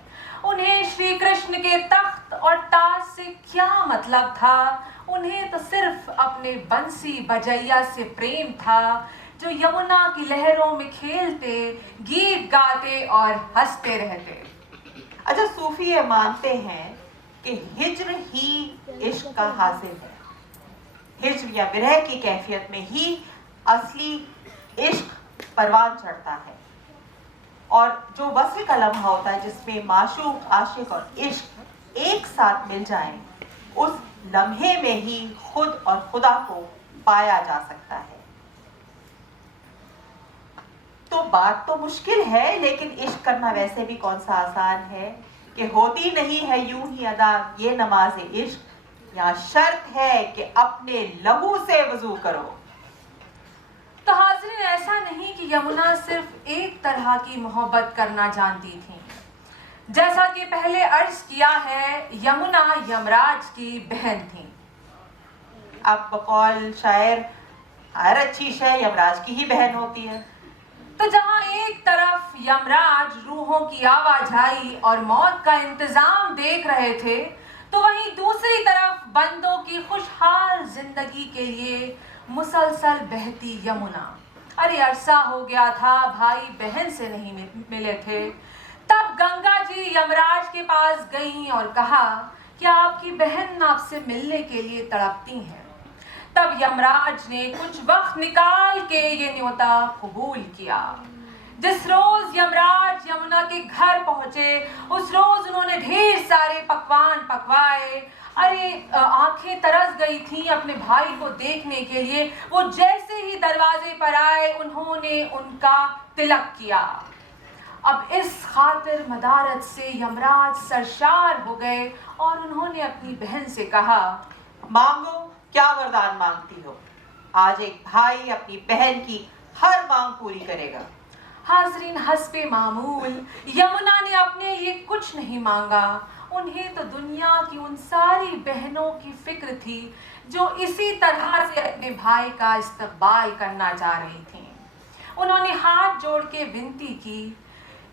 उन्हें श्री कृष्ण के तख्त और ताज से क्या मतलब था? उन्हें तो सिर्फ अपने बंसी बजैया से प्रेम था, जो यमुना की लहरों में खेलते, गीत गाते और हंसते रहते। अच्छा, सूफी ये मानते हैं कि हिज्र ही इश्क का हासिल है। हिज्र या विरह की कैफियत में ही असली इश्क परवान चढ़ता है। और जो वस्ल का लम्हा होता है जिसमें माशूक, आशिक और इश्क एक साथ मिल जाएं, उस लम्हे में ही खुद और खुदा को पाया जा सकता है। तो बात तो मुश्किल है, लेकिन इश्क करना वैसे भी कौन सा आसान है कि होती नहीं है यूं ही अदा ये नमाज इश्क, यहाँ शर्त है कि अपने लहू से वजू करो। तो हाज़रीन, ऐसा नहीं कि यमुना सिर्फ एक तरह की मोहब्बत करना जानती थी। जैसा कि पहले अर्ज किया है, यमुना यमराज की बहन थी। अब बकौल शायर हर अच्छी शय यमराज की ही बहन होती है। तो जहां एक तरफ यमराज रूहों की आवाजाही और मौत का इंतजाम देख रहे थे, तो वहीं दूसरी तरफ बंदों की खुशहाल जिंदगी के लिए मुसलसल बहती यमुना। अरे अरसा हो गया था भाई बहन से नहीं मिले थे। तब गंगा जी यमराज के पास गईं और कहा कि आपकी बहन आपसे मिलने के लिए तड़पती हैं। तब यमराज ने कुछ वक्त निकाल के ये न्योता कबूल किया। जिस रोज यमराज यमुना के घर पहुंचे, उस रोज उन्होंने ढेर सारे पकवान पकवाए। अरे आंखें तरस गई थी अपने भाई को देखने के लिए। वो जैसे ही दरवाजे पर आए, उन्होंने उनका तिलक किया। अब इस खातिर मदारत से यमराज सरशार हो गए और उन्होंने अपनी बहन से कहा, मांगो, क्या वरदान मांगती हो? आज एक भाई अपनी बहन की हर मांग पूरी करेगा। हाजरीन, हस्बे मामूल यमुना ने अपने लिए कुछ नहीं मांगा। उन्हें तो दुनिया की उन सारी बहनों की फिक्र थी जो इसी तरह से अपने भाई का इस्तकबाल करना चाह रही थी। उन्होंने हाथ जोड़ के विनती की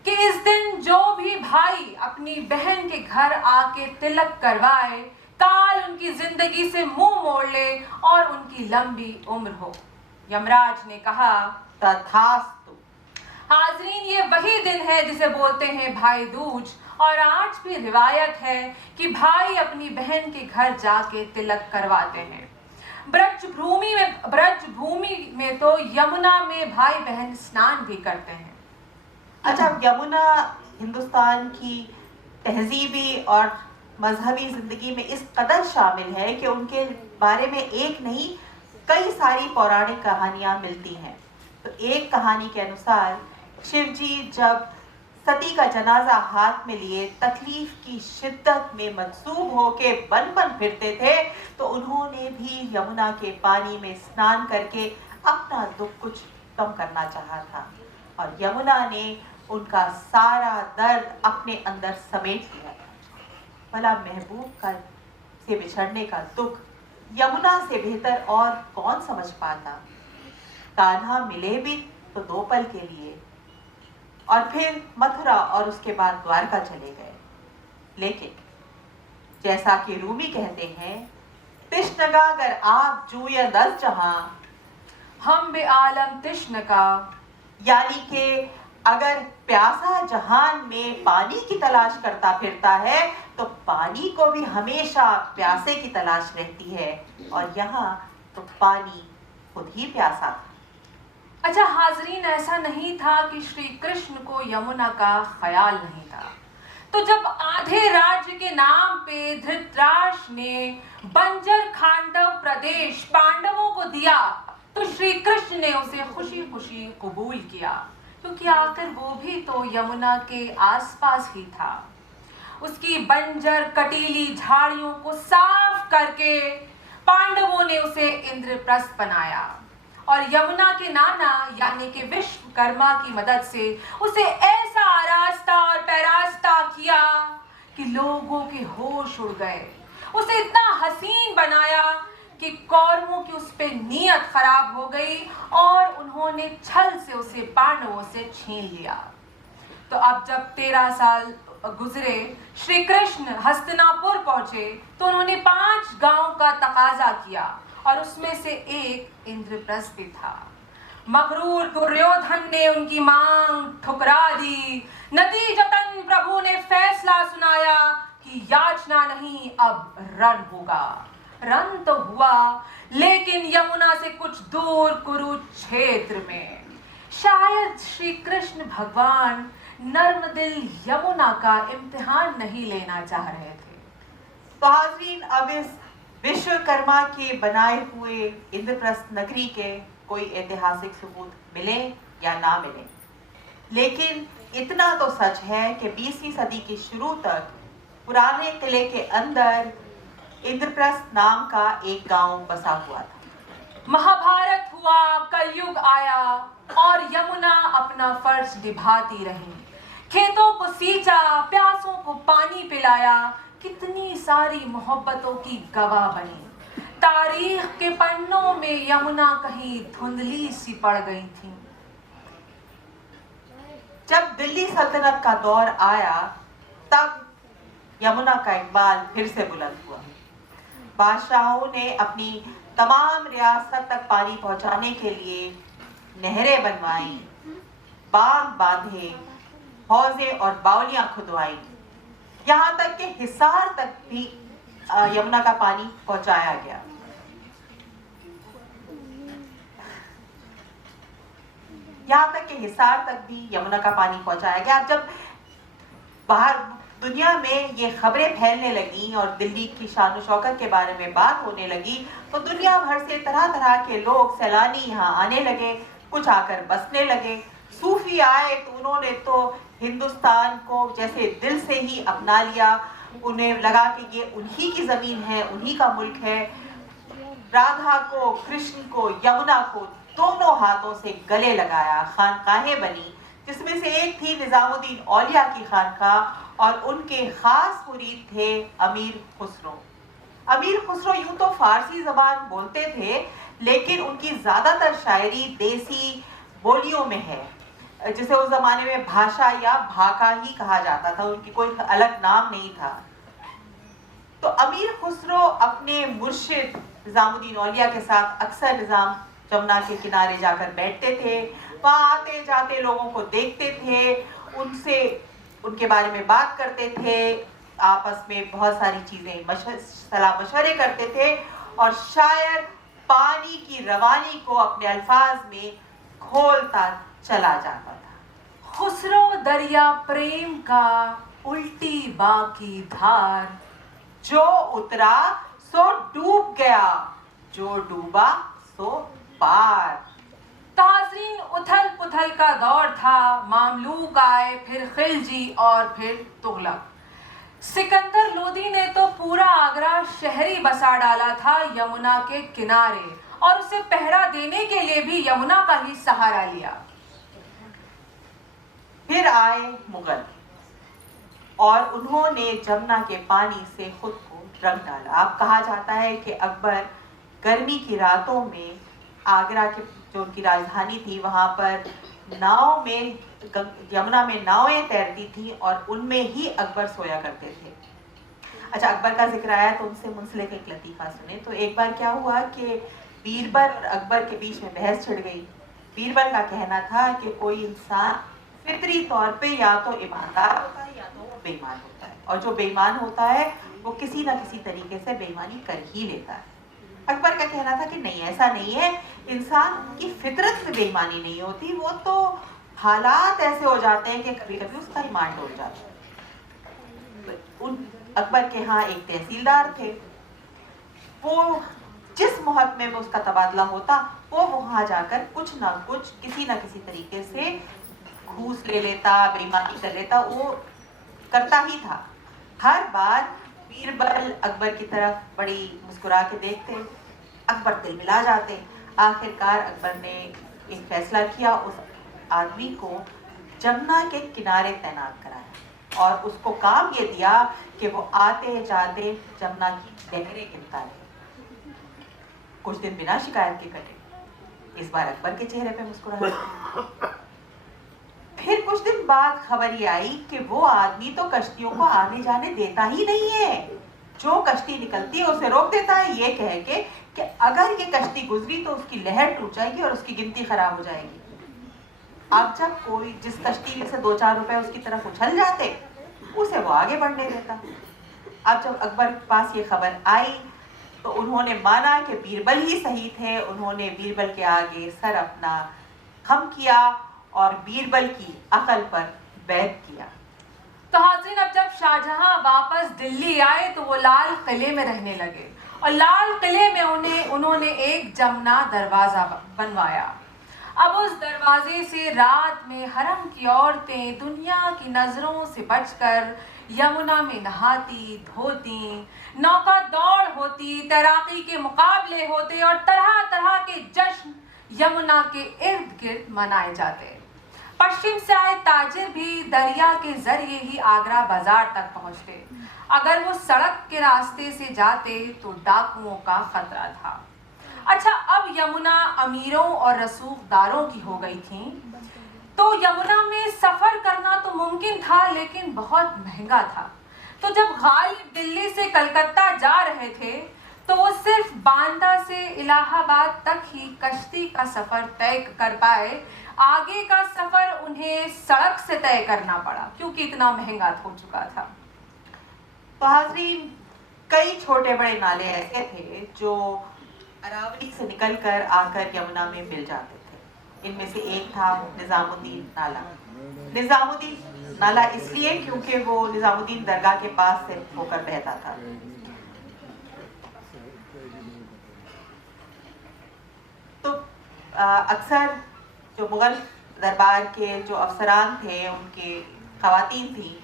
कि इस दिन जो भी भाई अपनी बहन के घर आके तिलक करवाए, काल उनकी जिंदगी से मुंह मोड़ ले और उनकी लंबी उम्र हो। यमराज ने कहा, तथास्तु। हाजरीन, ये वही दिन है जिसे बोलते हैं भाई दूज, और आज भी रिवायत है कि भाई अपनी बहन के घर जाके तिलक करवाते हैं। ब्रजभूमि में तो यमुना में भाई बहन स्नान भी करते हैं। अच्छा, यमुना हिंदुस्तान की तहजीबी और मजहबी जिंदगी में इस कदर शामिल है कि उनके बारे में एक नहीं कई सारी पौराणिक कहानियां मिलती हैं। तो एक कहानी के अनुसार शिवजी जब सती का जनाजा हाथ में लिए तकलीफ की शिद्दत में मंसूब होके बन फिरते थे, तो उन्होंने भी यमुना के पानी में स्नान करके अपना दुख कुछ कम करना चाहा था, और यमुना ने उनका सारा दर्द अपने अंदर समेट लिया। भला महबूब का से बिछड़ने का दुख यमुना से बेहतर और कौन समझ पाता। कान्हा मिले भी तो 2 पल के लिए, और फिर मथुरा और उसके बाद द्वारका चले गए। लेकिन जैसा कि रूमी कहते हैं, तिश्नगा अगर आप जूय 10 जहां, हम बे आलम तिश्नका, यानी कि अगर प्यासा जहान में पानी की तलाश करता फिरता है, तो पानी को भी हमेशा प्यासे की तलाश रहती है, और यहाँ तो पानी खुद ही प्यासा था। अच्छा हाजरीन, ऐसा नहीं था कि श्री कृष्ण को यमुना का ख्याल नहीं था। तो जब आधे राज्य के नाम पे धृतराष्ट्र ने बंजर खांडव प्रदेश पांडवों को दिया, तो श्री कृष्ण ने उसे खुशी खुशी कबूल किया, क्योंकि आखिर वो भी तो यमुना के आसपास ही था। उसकी बंजर कटीली झाड़ियों को साफ करके पांडवों ने उसे इंद्रप्रस्थ बनाया, और यमुना के नाना यानी कि विश्वकर्मा की मदद से उसे ऐसा आरास्ता और पैरास्ता किया कि लोगों के होश उड़ गए। उसे इतना हसीन बनाया कि कौरवों की उस पे नीयत खराब हो गई और उन्होंने छल से उसे पांडवों से छीन लिया। तो अब जब 13 साल गुजरे, श्री कृष्ण हस्तिनापुर पहुंचे, तो उन्होंने 5 गांव का तकाजा किया, और उसमें से एक इंद्रप्रस्थ भी था। मगरूर दुर्योधन ने उनकी मांग ठुकरा दी। नतीजतन प्रभु ने फैसला सुनाया कि याचना नहीं, अब रण होगा। रण तो हुआ, लेकिन यमुना से कुछ दूर कुरुक्षेत्र में शायद श्री कृष्ण भगवान नर्मदिल यमुना का इम्तिहान नहीं लेना चाह रहे थे। तो हाज़रीन, अब इस विश्वकर्मा के बनाए हुए इंद्रप्रस्थ नगरी के कोई ऐतिहासिक सबूत मिले या ना मिले, लेकिन इतना तो सच है कि 20वीं सदी की शुरू तक पुराने किले के अंदर इंद्रप्रस्थ नाम का एक गांव बसा हुआ था। महाभारत हुआ, कलयुग आया और यमुना अपना फर्ज निभाती रही। खेतों को सींचा, प्यासों को पानी पिलाया, कितनी सारी मोहब्बतों की गवाह बनी। तारीख के पन्नों में यमुना कहीं धुंधली सी पड़ गई थी। जब दिल्ली सल्तनत का दौर आया तब यमुना का इकबाल फिर से बुलंद हुआ। बादशाहों ने अपनी तमाम रियासत तक पानी पहुंचाने के लिए नहरें बनवाई, बांध बांधे, हौजे और बावलियां खुदवाई, यहाँ तक कि हिसार तक भी यमुना का पानी पहुंचाया गया। यहाँ तक कि हिसार तक भी यमुना का पानी पहुंचाया गया। अब जब बाहर दुनिया में ये खबरें फैलने लगी और दिल्ली की शान शौकत के बारे में बात होने लगी तो दुनिया भर से तरह तरह के लोग, सैलानी यहाँ आने लगे, कुछ आकर बसने लगे। सूफी आए तो उन्होंने तो हिंदुस्तान को जैसे दिल से ही अपना लिया। उन्हें लगा कि ये उन्हीं की जमीन है, उन्हीं का मुल्क है। राधा को, कृष्ण को, यमुना को दोनों हाथों से गले लगाया। खानकाहें बनी, जिसमें से एक थी निजामुद्दीन औलिया की खानकाह और उनके खास मुरीद थे अमीर खुसरो। अमीर खुसरो यूं तो फारसी जबान बोलते थे, लेकिन उनकी ज्यादातर शायरी देसी बोलियों में है, जिसे उस जमाने में भाषा या भाका ही कहा जाता था, उनकी कोई अलग नाम नहीं था। तो अमीर खुसरो अपने मुर्शिद निजामुद्दीन औलिया के साथ अक्सर निजाम जमुना के किनारे जाकर बैठते थे। वहां आते जाते लोगों को देखते थे, उनसे उनके बारे में बात करते थे, आपस में बहुत सारी चीजें सलाह मशवरे करते थे और शायर पानी की रवानी को अपने अल्फाज में खोलता चला जाता था। खुसरो दरिया प्रेम का उल्टी बाकी धार, जो उतरा सो डूब गया, जो डूबा सो पार। ताज़रीन, उथल पुथल का दौर था। मामलूक आए, फिर खिलजी और फिर तुगलक। सिकंदर लोदी ने तो पूरा आगरा शहरी बसा डाला था यमुना के किनारे और उसे पहरा देने के लिए भी यमुना का ही सहारा लिया। फिर आए मुगल और उन्होंने जमुना के पानी से खुद को रंग डाला। अब कहा जाता है कि अकबर गर्मी की रातों में आगरा के जो उनकी राजधानी थी वहां पर नाव में, यमुना में नावें तैरती थी और उनमें ही अकबर सोया करते थे। अच्छा, अकबर का जिक्र आया तो उनसे मुंसलिक एक लतीफा सुने। तो एक बार क्या हुआ कि बीरबल और अकबर के बीच में बहस छिड़ गई। बीरबल का कहना था कि कोई इंसान फितरी तौर पे या तो ईमानदार होता है या तो वो बेईमान होता है, और जो बेईमान होता है वो किसी ना किसी तरीके से बेईमानी कर ही लेता है। अकबर का कहना था कि नहीं, ऐसा नहीं है, इंसान की फितरत से बेईमानी नहीं होती, वो तो हालात ऐसे हो जाते हैं कि कभी कभी उसका ईमान डूब जाता है। उन अकबर के यहाँ एक तहसीलदार थे, वो जिस महकमे में उसका तबादला होता वो वहां जाकर कुछ ना कुछ किसी ना किसी तरीके से घूस ले लेता, बेईमानी कर लेता, वो करता ही था। हर बार बीरबल अकबर की तरफ बड़ी मुस्कुरा के देखते, अकबर दिल मिला जाते। आखिरकार अकबर ने एक फैसला किया, उस आदमी को जमुना के किनारे तैनात कराया और उसको काम ये दिया कि वो आते जाते जमुना की लहरें गिनता रहे। कुछ दिन बिना शिकायत के कटे। इस बार अकबर के चेहरे पे मुस्कुराहट। फिर कुछ दिन बाद खबर ये आई कि वो आदमी तो कश्तियों को आने जाने देता ही नहीं है। जो कश्ती निकलती है उसे रोक देता है, ये कह के कि अगर ये कश्ती गुजरी तो उसकी लहर टूट जाएगी और उसकी गिनती खराब हो जाएगी। अब जब कोई जिस कश्ती में से 2-4 रुपए उसकी तरफ उछल जाते, उसे वो आगे बढ़ने देता। अब जब अकबर के पास ये खबर आई तो उन्होंने माना कि बीरबल ही सही थे। उन्होंने बीरबल के आगे सर अपना खम किया और बीरबल की अकल पर बैत किया। तो हाज़रीन, अब जब शाहजहां वापस दिल्ली आए तो वो लाल किले में रहने लगे और लाल किले में उन्होंने एक जमुना दरवाजा बनवाया। अब उस दरवाजे से रात में हरम की औरतें दुनिया की नजरों से बचकर यमुना में नहाती धोती, नौका दौड़ होती, तैराकी के मुकाबले होते और तरह तरह के जश्न यमुना के इर्द गिर्द मनाए जाते। पश्चिम से आए ताजिर भी दरिया के जरिए ही आगरा बाजार तक पहुंचते। अगर वो सड़क के रास्ते से जाते तो डाकुओं का खतरा था। अच्छा, अब यमुना अमीरों और रसूखदारों की हो गई थी, तो यमुना में सफर करना तो मुमकिन था लेकिन बहुत महंगा था। तो जब गालिब दिल्ली से कलकत्ता जा रहे थे तो वो सिर्फ बांदा से इलाहाबाद तक ही कश्ती का सफर तय कर पाए। आगे का सफर उन्हें सड़क से तय करना पड़ा क्योंकि इतना महंगा हो चुका था। तो हाज़रीन, कई छोटे बड़े नाले ऐसे थे जो अरावली से निकलकर आकर यमुना में मिल जाते थे। इनमें से एक था निजामुद्दीन नाला। निजामुद्दीन नाला इसलिए क्योंकि वो निजामुद्दीन दरगाह के पास से होकर बहता था। तो अक्सर जो मुगल दरबार के जो अफसरान थे, उनके खवातीन थी,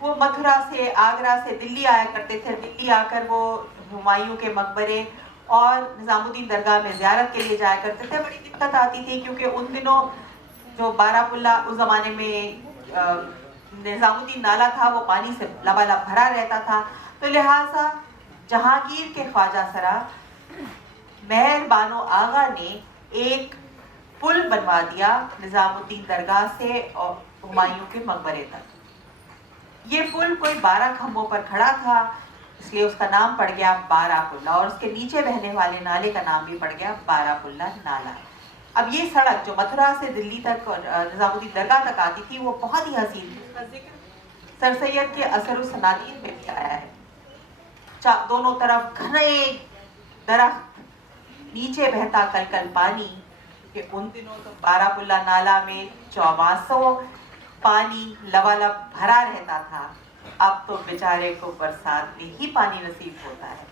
वो मथुरा से, आगरा से दिल्ली आया करते थे। दिल्ली आकर वो हुमायूं के मकबरे और निजामुद्दीन दरगाह में ज़ियारत के लिए जाया करते थे। बड़ी दिक्कत आती थी क्योंकि उन दिनों जो बारापुल्ला, उस ज़माने में निजामुद्दीन नाला था, वो पानी से लबालब भरा रहता था। तो लिहाजा जहांगीर के ख्वाजा सरा मेहर बानो आगा ने एक पुल बनवा दिया निजामुद्दीन दरगाह से और हुमायूं के मकबरे तक। ये पुल कोई 12 खंभों पर खड़ा था, इसलिए उसका नाम पड़ गया बारापुल्ला, और उसके नीचे बहने वाले नाले का नाम भी पड़ गया बारापुल्ला नाला। अब ये सड़क जो मथुरा से दिल्ली तक और निजामुद्दीन दरगाह तक आती थी, वो बहुत ही हसीन थी। उसका जिक्र सर सैयद के असर सनादीन में भी आया है। दोनों तरफ घने दरख्त, नीचे बहता कलकल पानी। कि उन दिनों तो बारापुल्ला नाला में 2400 पानी लबालब भरा रहता था। अब तो बेचारे को बरसात में ही पानी नसीब होता है।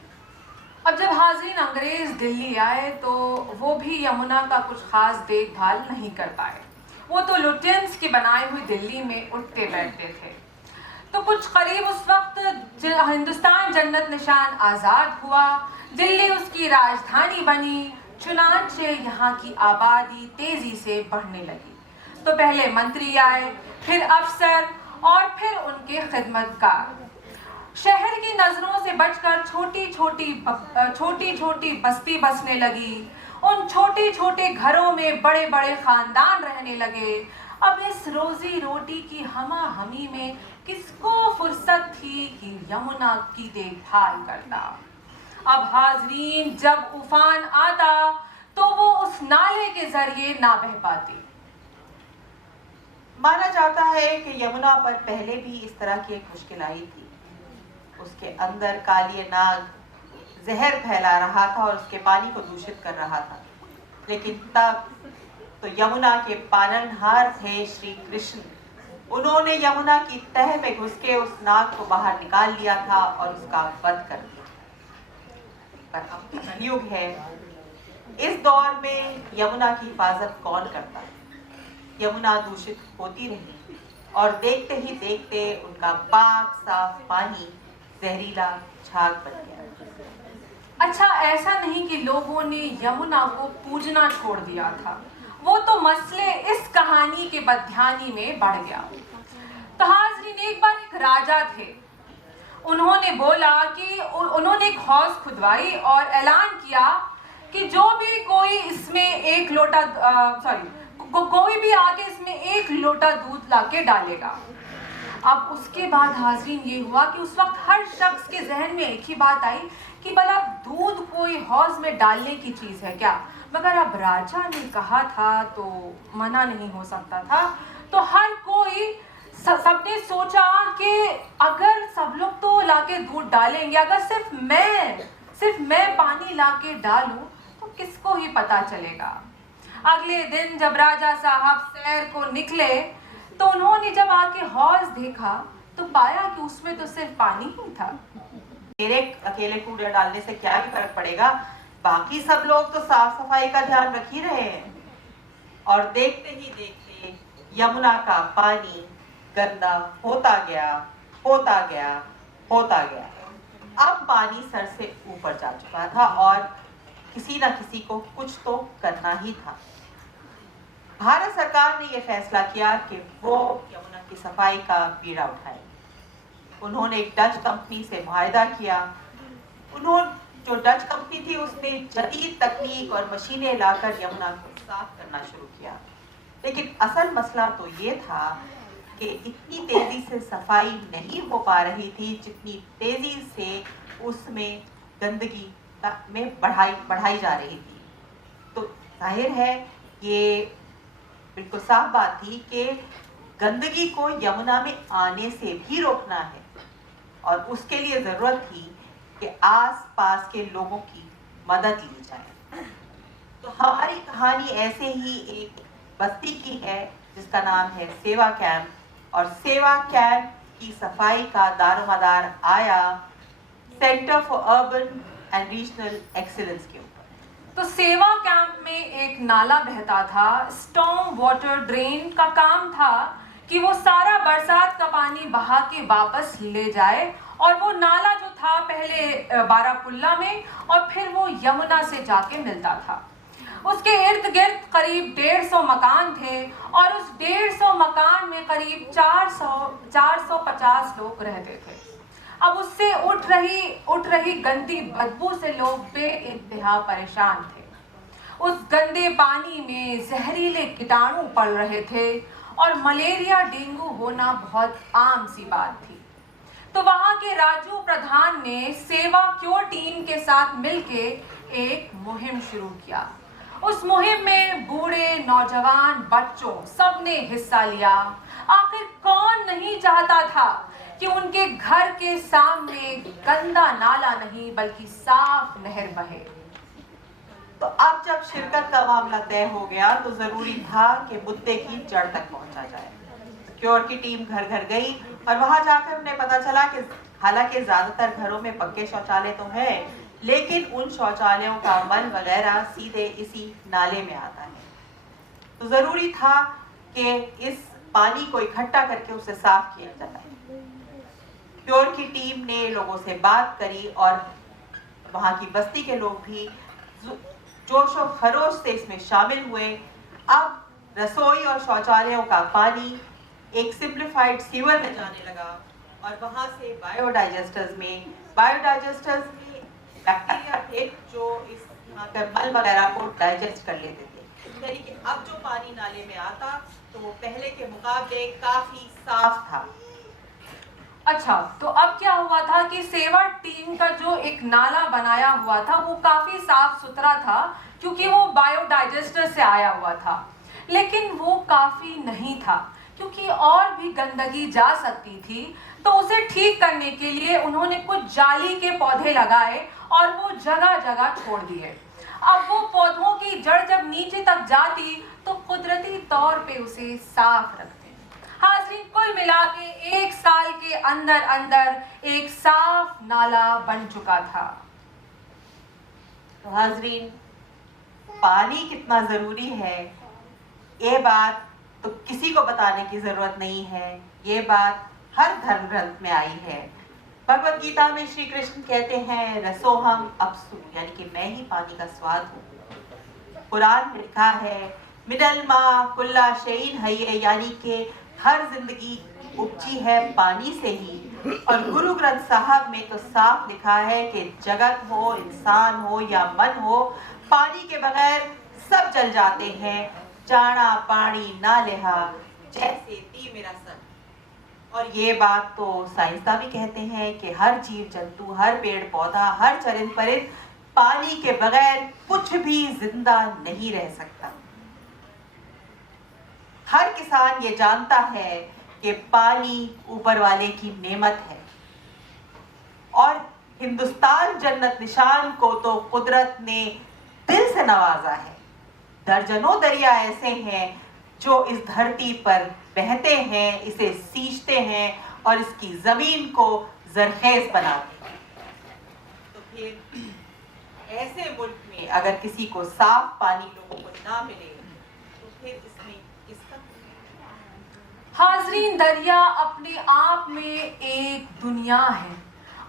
अब जब हाज़रीन अंग्रेज दिल्ली आए तो वो भी यमुना का कुछ खास देखभाल नहीं कर पाए। वो तो लुटियंस की बनाई हुई दिल्ली में उठते बैठते थे। तो कुछ करीब उस वक्त हिंदुस्तान जन्नत निशान आज़ाद हुआ, दिल्ली उसकी राजधानी बनी, चुनांचे यहाँ की आबादी तेजी से बढ़ने लगी। तो पहले मंत्री आए, फिर अफसर और फिर उनके खिदमतगार। शहर की नजरों से बचकर छोटी छोटी बस्ती बसने लगी। उन छोटे छोटे घरों में बड़े बड़े खानदान रहने लगे। अब इस रोजी रोटी की हमा हमी में किसको फुर्सत थी कि यमुना की देखभाल करता। अब हाजरीन, जब उफान आता तो वो उस नाले के जरिए ना बह पाती। माना जाता है कि यमुना पर पहले भी इस तरह की एक मुश्किल आई थी। उसके अंदर कालिए नाग जहर फैला रहा था और उसके पानी को दूषित कर रहा था। लेकिन तब तो यमुना के पालनहार थे श्री कृष्ण। उन्होंने यमुना की तह में घुस के उस नाग को बाहर निकाल लिया था और उसका वध कर दिया। पर अब कलयुग है, इस दौर में यमुना की हिफाजत कौन करता? यमुना दूषित होती रही और देखते ही देखते उनका पाक साफ पानी जहरीला झाग बन गया। अच्छा, ऐसा नहीं कि लोगों ने यमुना को पूजना छोड़ दिया था, वो तो मसले इस कहानी के बदध्यानी में बढ़ गया। तो हाजरीन, एक बार एक राजा थे। उन्होंने बोला कि उन्होंने एक हौज खुदवाई और ऐलान किया कि जो भी कोई इसमें एक लोटा कोई भी आके इसमें 1 लोटा दूध लाके डालेगा। अब उसके बाद हाजरीन ये हुआ कि उस वक्त हर शख्स के जहन में एक ही बात आई कि भला दूध कोई हौज में डालने की चीज़ है क्या? मगर अब राजा ने कहा था तो मना नहीं हो सकता था। तो हर कोई, सबने सोचा कि अगर सब लोग तो लाके दूध डालेंगे, अगर सिर्फ मैं पानी लाके डालूं तो किसको ही पता चलेगा। अगले दिन जब राजा साहब सैर को निकले तो उन्होंने जब आके हौज देखा तो पाया कि उसमें तो सिर्फ पानी ही था। मेरे अकेले कूड़े डालने से क्या ही फर्क पड़ेगा, बाकी सब लोग तो साफ सफाई का ध्यान रख ही रहे हैं। और देखते ही देखते यमुना का पानी गंदा होता गया। अब पानी सर से ऊपर जा चुका था और किसी न किसी को कुछ तो करना ही था। भारत सरकार ने यह फैसला किया कि वो यमुना की सफाई का बीड़ा उठाए। उन्होंने एक डच कंपनी से मुआहदा किया। उन्होंने जो डच कंपनी थी उसने जदीद तकनीक और मशीनें लाकर यमुना को साफ करना शुरू किया। लेकिन असल मसला तो ये था कि इतनी तेजी से सफाई नहीं हो पा रही थी जितनी तेजी से उसमें गंदगी में बढ़ाई जा रही थी। तो जाहिर है ये बिल्कुल साफ बात थी कि गंदगी को यमुना में आने से भी रोकना है और उसके लिए ज़रूरत थी कि आस-पास के लोगों की मदद ली जाए। तो हमारी कहानी ऐसे ही एक बस्ती की है जिसका नाम है सेवा कैंप, और सेवा कैंप की सफाई का दारोमदार आया centre for urban and regional excellence के ऊपर। तो सेवा कैंप में एक नाला बहता था, स्टॉर्म वाटर ड्रेन का काम था कि वो सारा बरसात का पानी बहा के वापस ले जाए, और वो नाला जो था पहले बारापुल्ला में और फिर वो यमुना से जाके मिलता था। उसके इर्द गिर्द करीब 150 मकान थे और उस 150 मकान में करीब 450 लोग रहते थे। अब उससे उठ रही गंदी बदबू से लोग बेइंतहा परेशान थे। उस गंदे पानी में जहरीले कीटाणु पड़ रहे थे और मलेरिया डेंगू होना बहुत आम सी बात थी। तो वहां के राजू प्रधान ने सेवा क्योर टीम के साथ मिलके एक मुहिम शुरू किया। उस मुहिम में बूढ़े, नौजवान, बच्चों सबने हिस्सा लिया। आखिर कौन नहीं चाहता था कि उनके घर के सामने गंदा नाला नहीं बल्कि साफ नहर बहे। तो अब जब शिरकत का मामला तय हो गया तो जरूरी था कि मुद्दे की जड़ तक पहुंचा जाए। क्योर की टीम घर घर गई और वहां जाकर उन्हें पता चला कि हालांकि ज्यादातर घरों में पक्के शौचालय तो है, लेकिन उन शौचालयों का मल वगैरह सीधे इसी नाले में आता है। तो जरूरी था कि इस पानी को इकट्ठा करके उसे साफ किया जाए। क्योर की टीम ने लोगों से बात करी और वहां की बस्ती के लोग भी जोश और खरोश से इसमें शामिल हुए। अब रसोई और शौचालयों का पानी एक सिंप्लीफाइड सीवर में जाने लगा और वहां से बायोडाइजेस्टर्स में बैक्टीरिया थे जो इस यहाँ के मल वगैरह को डाइजेस्ट कर लेते थे। यानी कि अब जो पानी नाले में आता तो वो पहले के मुकाबले काफी साफ था। अच्छा, तो अब क्या हुआ था कि सेवा टीम का जो एक नाला बनाया हुआ था वो काफी साफ सुथरा था क्योंकि वो बायोडाइजेस्टर से आया हुआ था, लेकिन वो काफी नहीं था क्योंकि और भी गंदगी जा सकती थी। तो उसे ठीक करने के लिए उन्होंने कुछ जाली के पौधे लगाए और वो जगह जगह छोड़ दिए। अब वो पौधों की जड़ जब नीचे तक जाती तो कुदरती तौर पे उसे साफ रखते। हाज़रीन, कुल मिला के 1 साल के अंदर अंदर एक साफ नाला बन चुका था। तो हाज़रीन, पानी कितना जरूरी है ये बात तो किसी को बताने की जरूरत नहीं है। ये बात हर धर्म ग्रंथ में आई है। भगवत गीता में श्री कृष्ण कहते हैं रसोहम अप्सु, यानी कि मैं ही पानी का स्वाद हूँ। कुरान में लिखा है मिनल मा कुल्ला शैइन हय्ये, यानी कि हर जिंदगी उपजी है पानी से ही। और गुरु ग्रंथ साहब में तो साफ लिखा है कि जगत हो, इंसान हो या मन हो, पानी के बगैर सब जल जाते हैं। जाना पानी ना लेहा जैसे ती मेरा सन। और ये बात तो साइंसदान भी कहते हैं कि हर जीव जंतु, हर पेड़ पौधा, हर चरिंद परिंद पानी के बगैर कुछ भी जिंदा नहीं रह सकता। हर किसान ये जानता है कि पानी ऊपर वाले की नेमत है और हिंदुस्तान जन्नत निशान को तो कुदरत ने दिल से नवाजा है। दर्जनों दरिया ऐसे हैं जो इस धरती पर बहते हैं, इसे सींचते हैं और इसकी जमीन को जरखेज बनाते हैं। तो फिर ऐसे मुल्क में अगर किसी को साफ पानी लोगों को ना मिले तो फिर इसमें किसका? हाज़रीन, दरिया अपने आप में एक दुनिया है।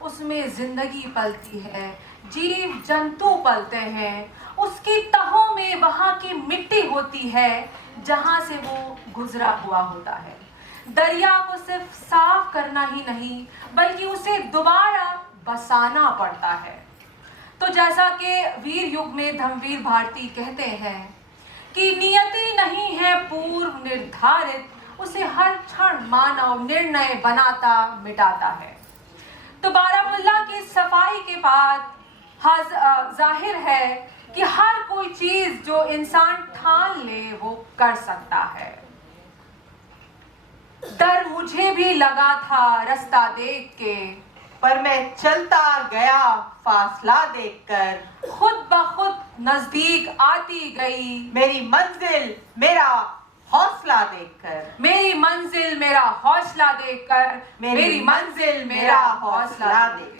उसमें जिंदगी पलती है, जीव जंतु पलते हैं, उसकी तहों में वहां की मिट्टी होती है जहां से वो गुजरा हुआ होता है। दरिया को सिर्फ साफ करना ही नहीं बल्कि उसे दोबारा बसाना पड़ता है। तो जैसा कि वीर युग में धम्मवीर भारती कहते हैं कि नियति नहीं है पूर्व निर्धारित, उसे हर क्षण मानव निर्णय बनाता मिटाता है। तो बारामुल्ला की सफाई के बाद जाहिर है कि हर कोई चीज जो इंसान ठान ले वो कर सकता है। डर मुझे भी लगा था रास्ता देख के, पर मैं चलता गया फासला देखकर, खुद ब खुद नजदीक आती गई मेरी मंजिल मेरा हौसला देखकर, मेरी मंजिल मेरा हौसला देखकर, मेरी मंजिल मेरा हौसला देखकर।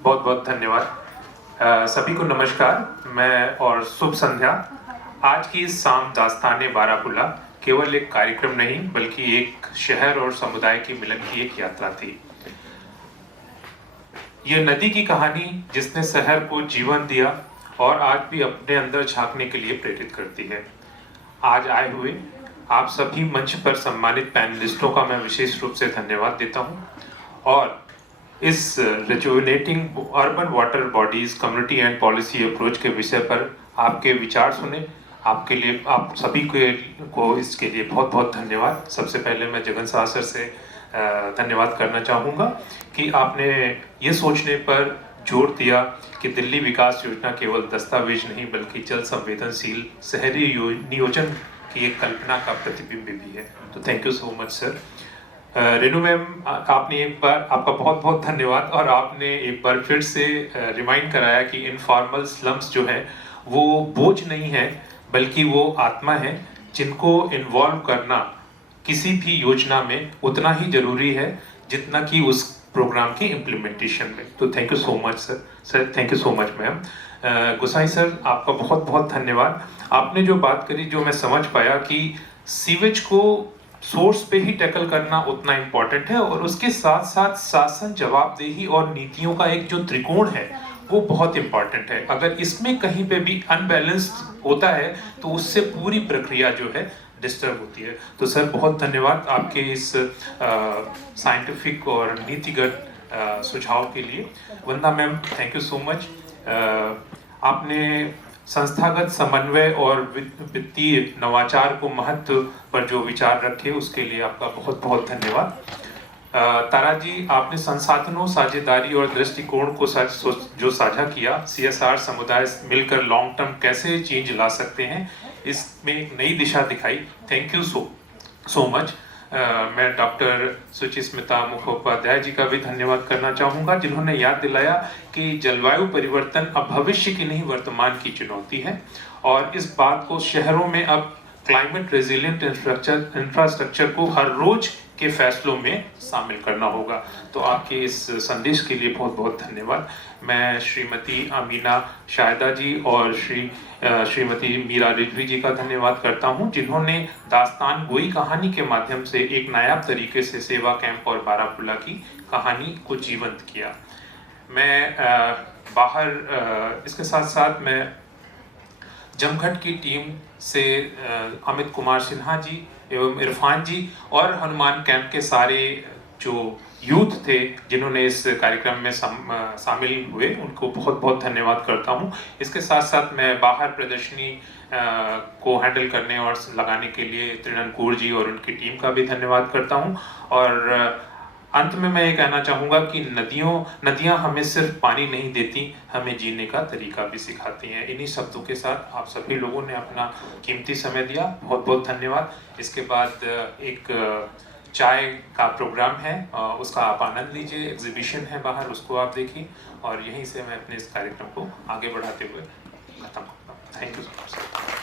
बहुत बहुत धन्यवाद। सभी को नमस्कार, मैं और शुभ संध्या। आज की शाम दास्ताने बारामुल्ला केवल एक कार्यक्रम नहीं बल्कि एक शहर और समुदाय की मिलन की एक यात्रा थी। यह नदी की कहानी जिसने शहर को जीवन दिया और आज भी अपने अंदर झांकने के लिए प्रेरित करती है। आज आए हुए आप सभी मंच पर सम्मानित पैनलिस्टों का मैं विशेष रूप से धन्यवाद देता हूं और इस rejuvenating urban water bodies community and policy approach के विषय पर आपके विचार सुने। आपके लिए आप सभी को इसके लिए बहुत बहुत धन्यवाद। सबसे पहले मैं जगन शाह सर से धन्यवाद करना चाहूँगा कि आपने ये सोचने पर जोर दिया कि दिल्ली विकास योजना केवल दस्तावेज नहीं बल्कि जल संवेदनशील शहरी नियोजन की एक कल्पना का प्रतिबिंब भी है। तो thank you so much sir. Renu ma'am, आपने एक बार आपका बहुत बहुत धन्यवाद और आपने एक बार फिर से रिमाइंड कराया कि इनफॉर्मल स्लम्स जो है वो बोझ नहीं है बल्कि वो आत्मा है जिनको इन्वॉल्व करना किसी भी योजना में उतना ही जरूरी है जितना कि उस प्रोग्राम की इम्प्लीमेंटेशन में। तो thank you so much sir, thank you so much ma'am. Gusain sir, आपका बहुत बहुत धन्यवाद। आपने जो बात करी जो मैं समझ पाया कि सीवेज को सोर्स पे ही टैकल करना उतना इम्पोर्टेंट है और उसके साथ साथ शासन, जवाबदेही और नीतियों का एक जो त्रिकोण है वो बहुत इम्पोर्टेंट है। अगर इसमें कहीं पे भी अनबैलेंस्ड होता है तो उससे पूरी प्रक्रिया जो है डिस्टर्ब होती है। तो सर बहुत धन्यवाद आपके इस साइंटिफिक और नीतिगत सुझाव के लिए। वंदा ma'am, thank you so much. आपने संस्थागत समन्वय और वित्तीय नवाचार को महत्व पर जो विचार रखे उसके लिए आपका बहुत बहुत धन्यवाद। तारा जी, आपने संसाधनों, साझेदारी और दृष्टिकोण को जो साझा किया, CSR समुदाय मिलकर लॉन्ग टर्म कैसे चेंज ला सकते हैं, इसमें एक नई दिशा दिखाई। Thank you so much. मैं डॉक्टर सुचिस्मिता मुखोपाध्याय जी का भी धन्यवाद करना चाहूँगा जिन्होंने याद दिलाया कि जलवायु परिवर्तन अब भविष्य की नहीं वर्तमान की चुनौती है और इस बात को शहरों में अब क्लाइमेट रेजिलिएंट इंफ्रास्ट्रक्चर को हर रोज के फैसलों में शामिल करना होगा। तो आपके इस संदेश के लिए बहुत बहुत धन्यवाद। मैं श्रीमती अमीना शायदा जी और श्रीमती मीरा रिजवी जी का धन्यवाद करता हूं जिन्होंने दास्तान गोई कहानी के माध्यम से एक नायाब तरीके से सेवा कैंप और बारामुल्ला की कहानी को जीवंत किया। मैं इसके साथ साथ मैं जमघट की टीम से अमित कुमार सिन्हा जी एवं इरफान जी और हनुमान कैंप के सारे जो यूथ थे जिन्होंने इस कार्यक्रम में शामिल हुए उनको बहुत बहुत धन्यवाद करता हूं। इसके साथ साथ मैं बाहर प्रदर्शनी को हैंडल करने और लगाने के लिए त्रिनंकुर जी और उनकी टीम का भी धन्यवाद करता हूं। और अंत में मैं ये कहना चाहूँगा कि नदियाँ हमें सिर्फ पानी नहीं देती, हमें जीने का तरीका भी सिखाती हैं। इन्हीं शब्दों के साथ आप सभी लोगों ने अपना कीमती समय दिया, बहुत बहुत धन्यवाद। इसके बाद एक चाय का प्रोग्राम है, उसका आप आनंद लीजिए, एग्जीबिशन है बाहर, उसको आप देखिए और यहीं से मैं अपने इस कार्यक्रम को आगे बढ़ाते हुए खत्म करता हूँ। Thank you so much.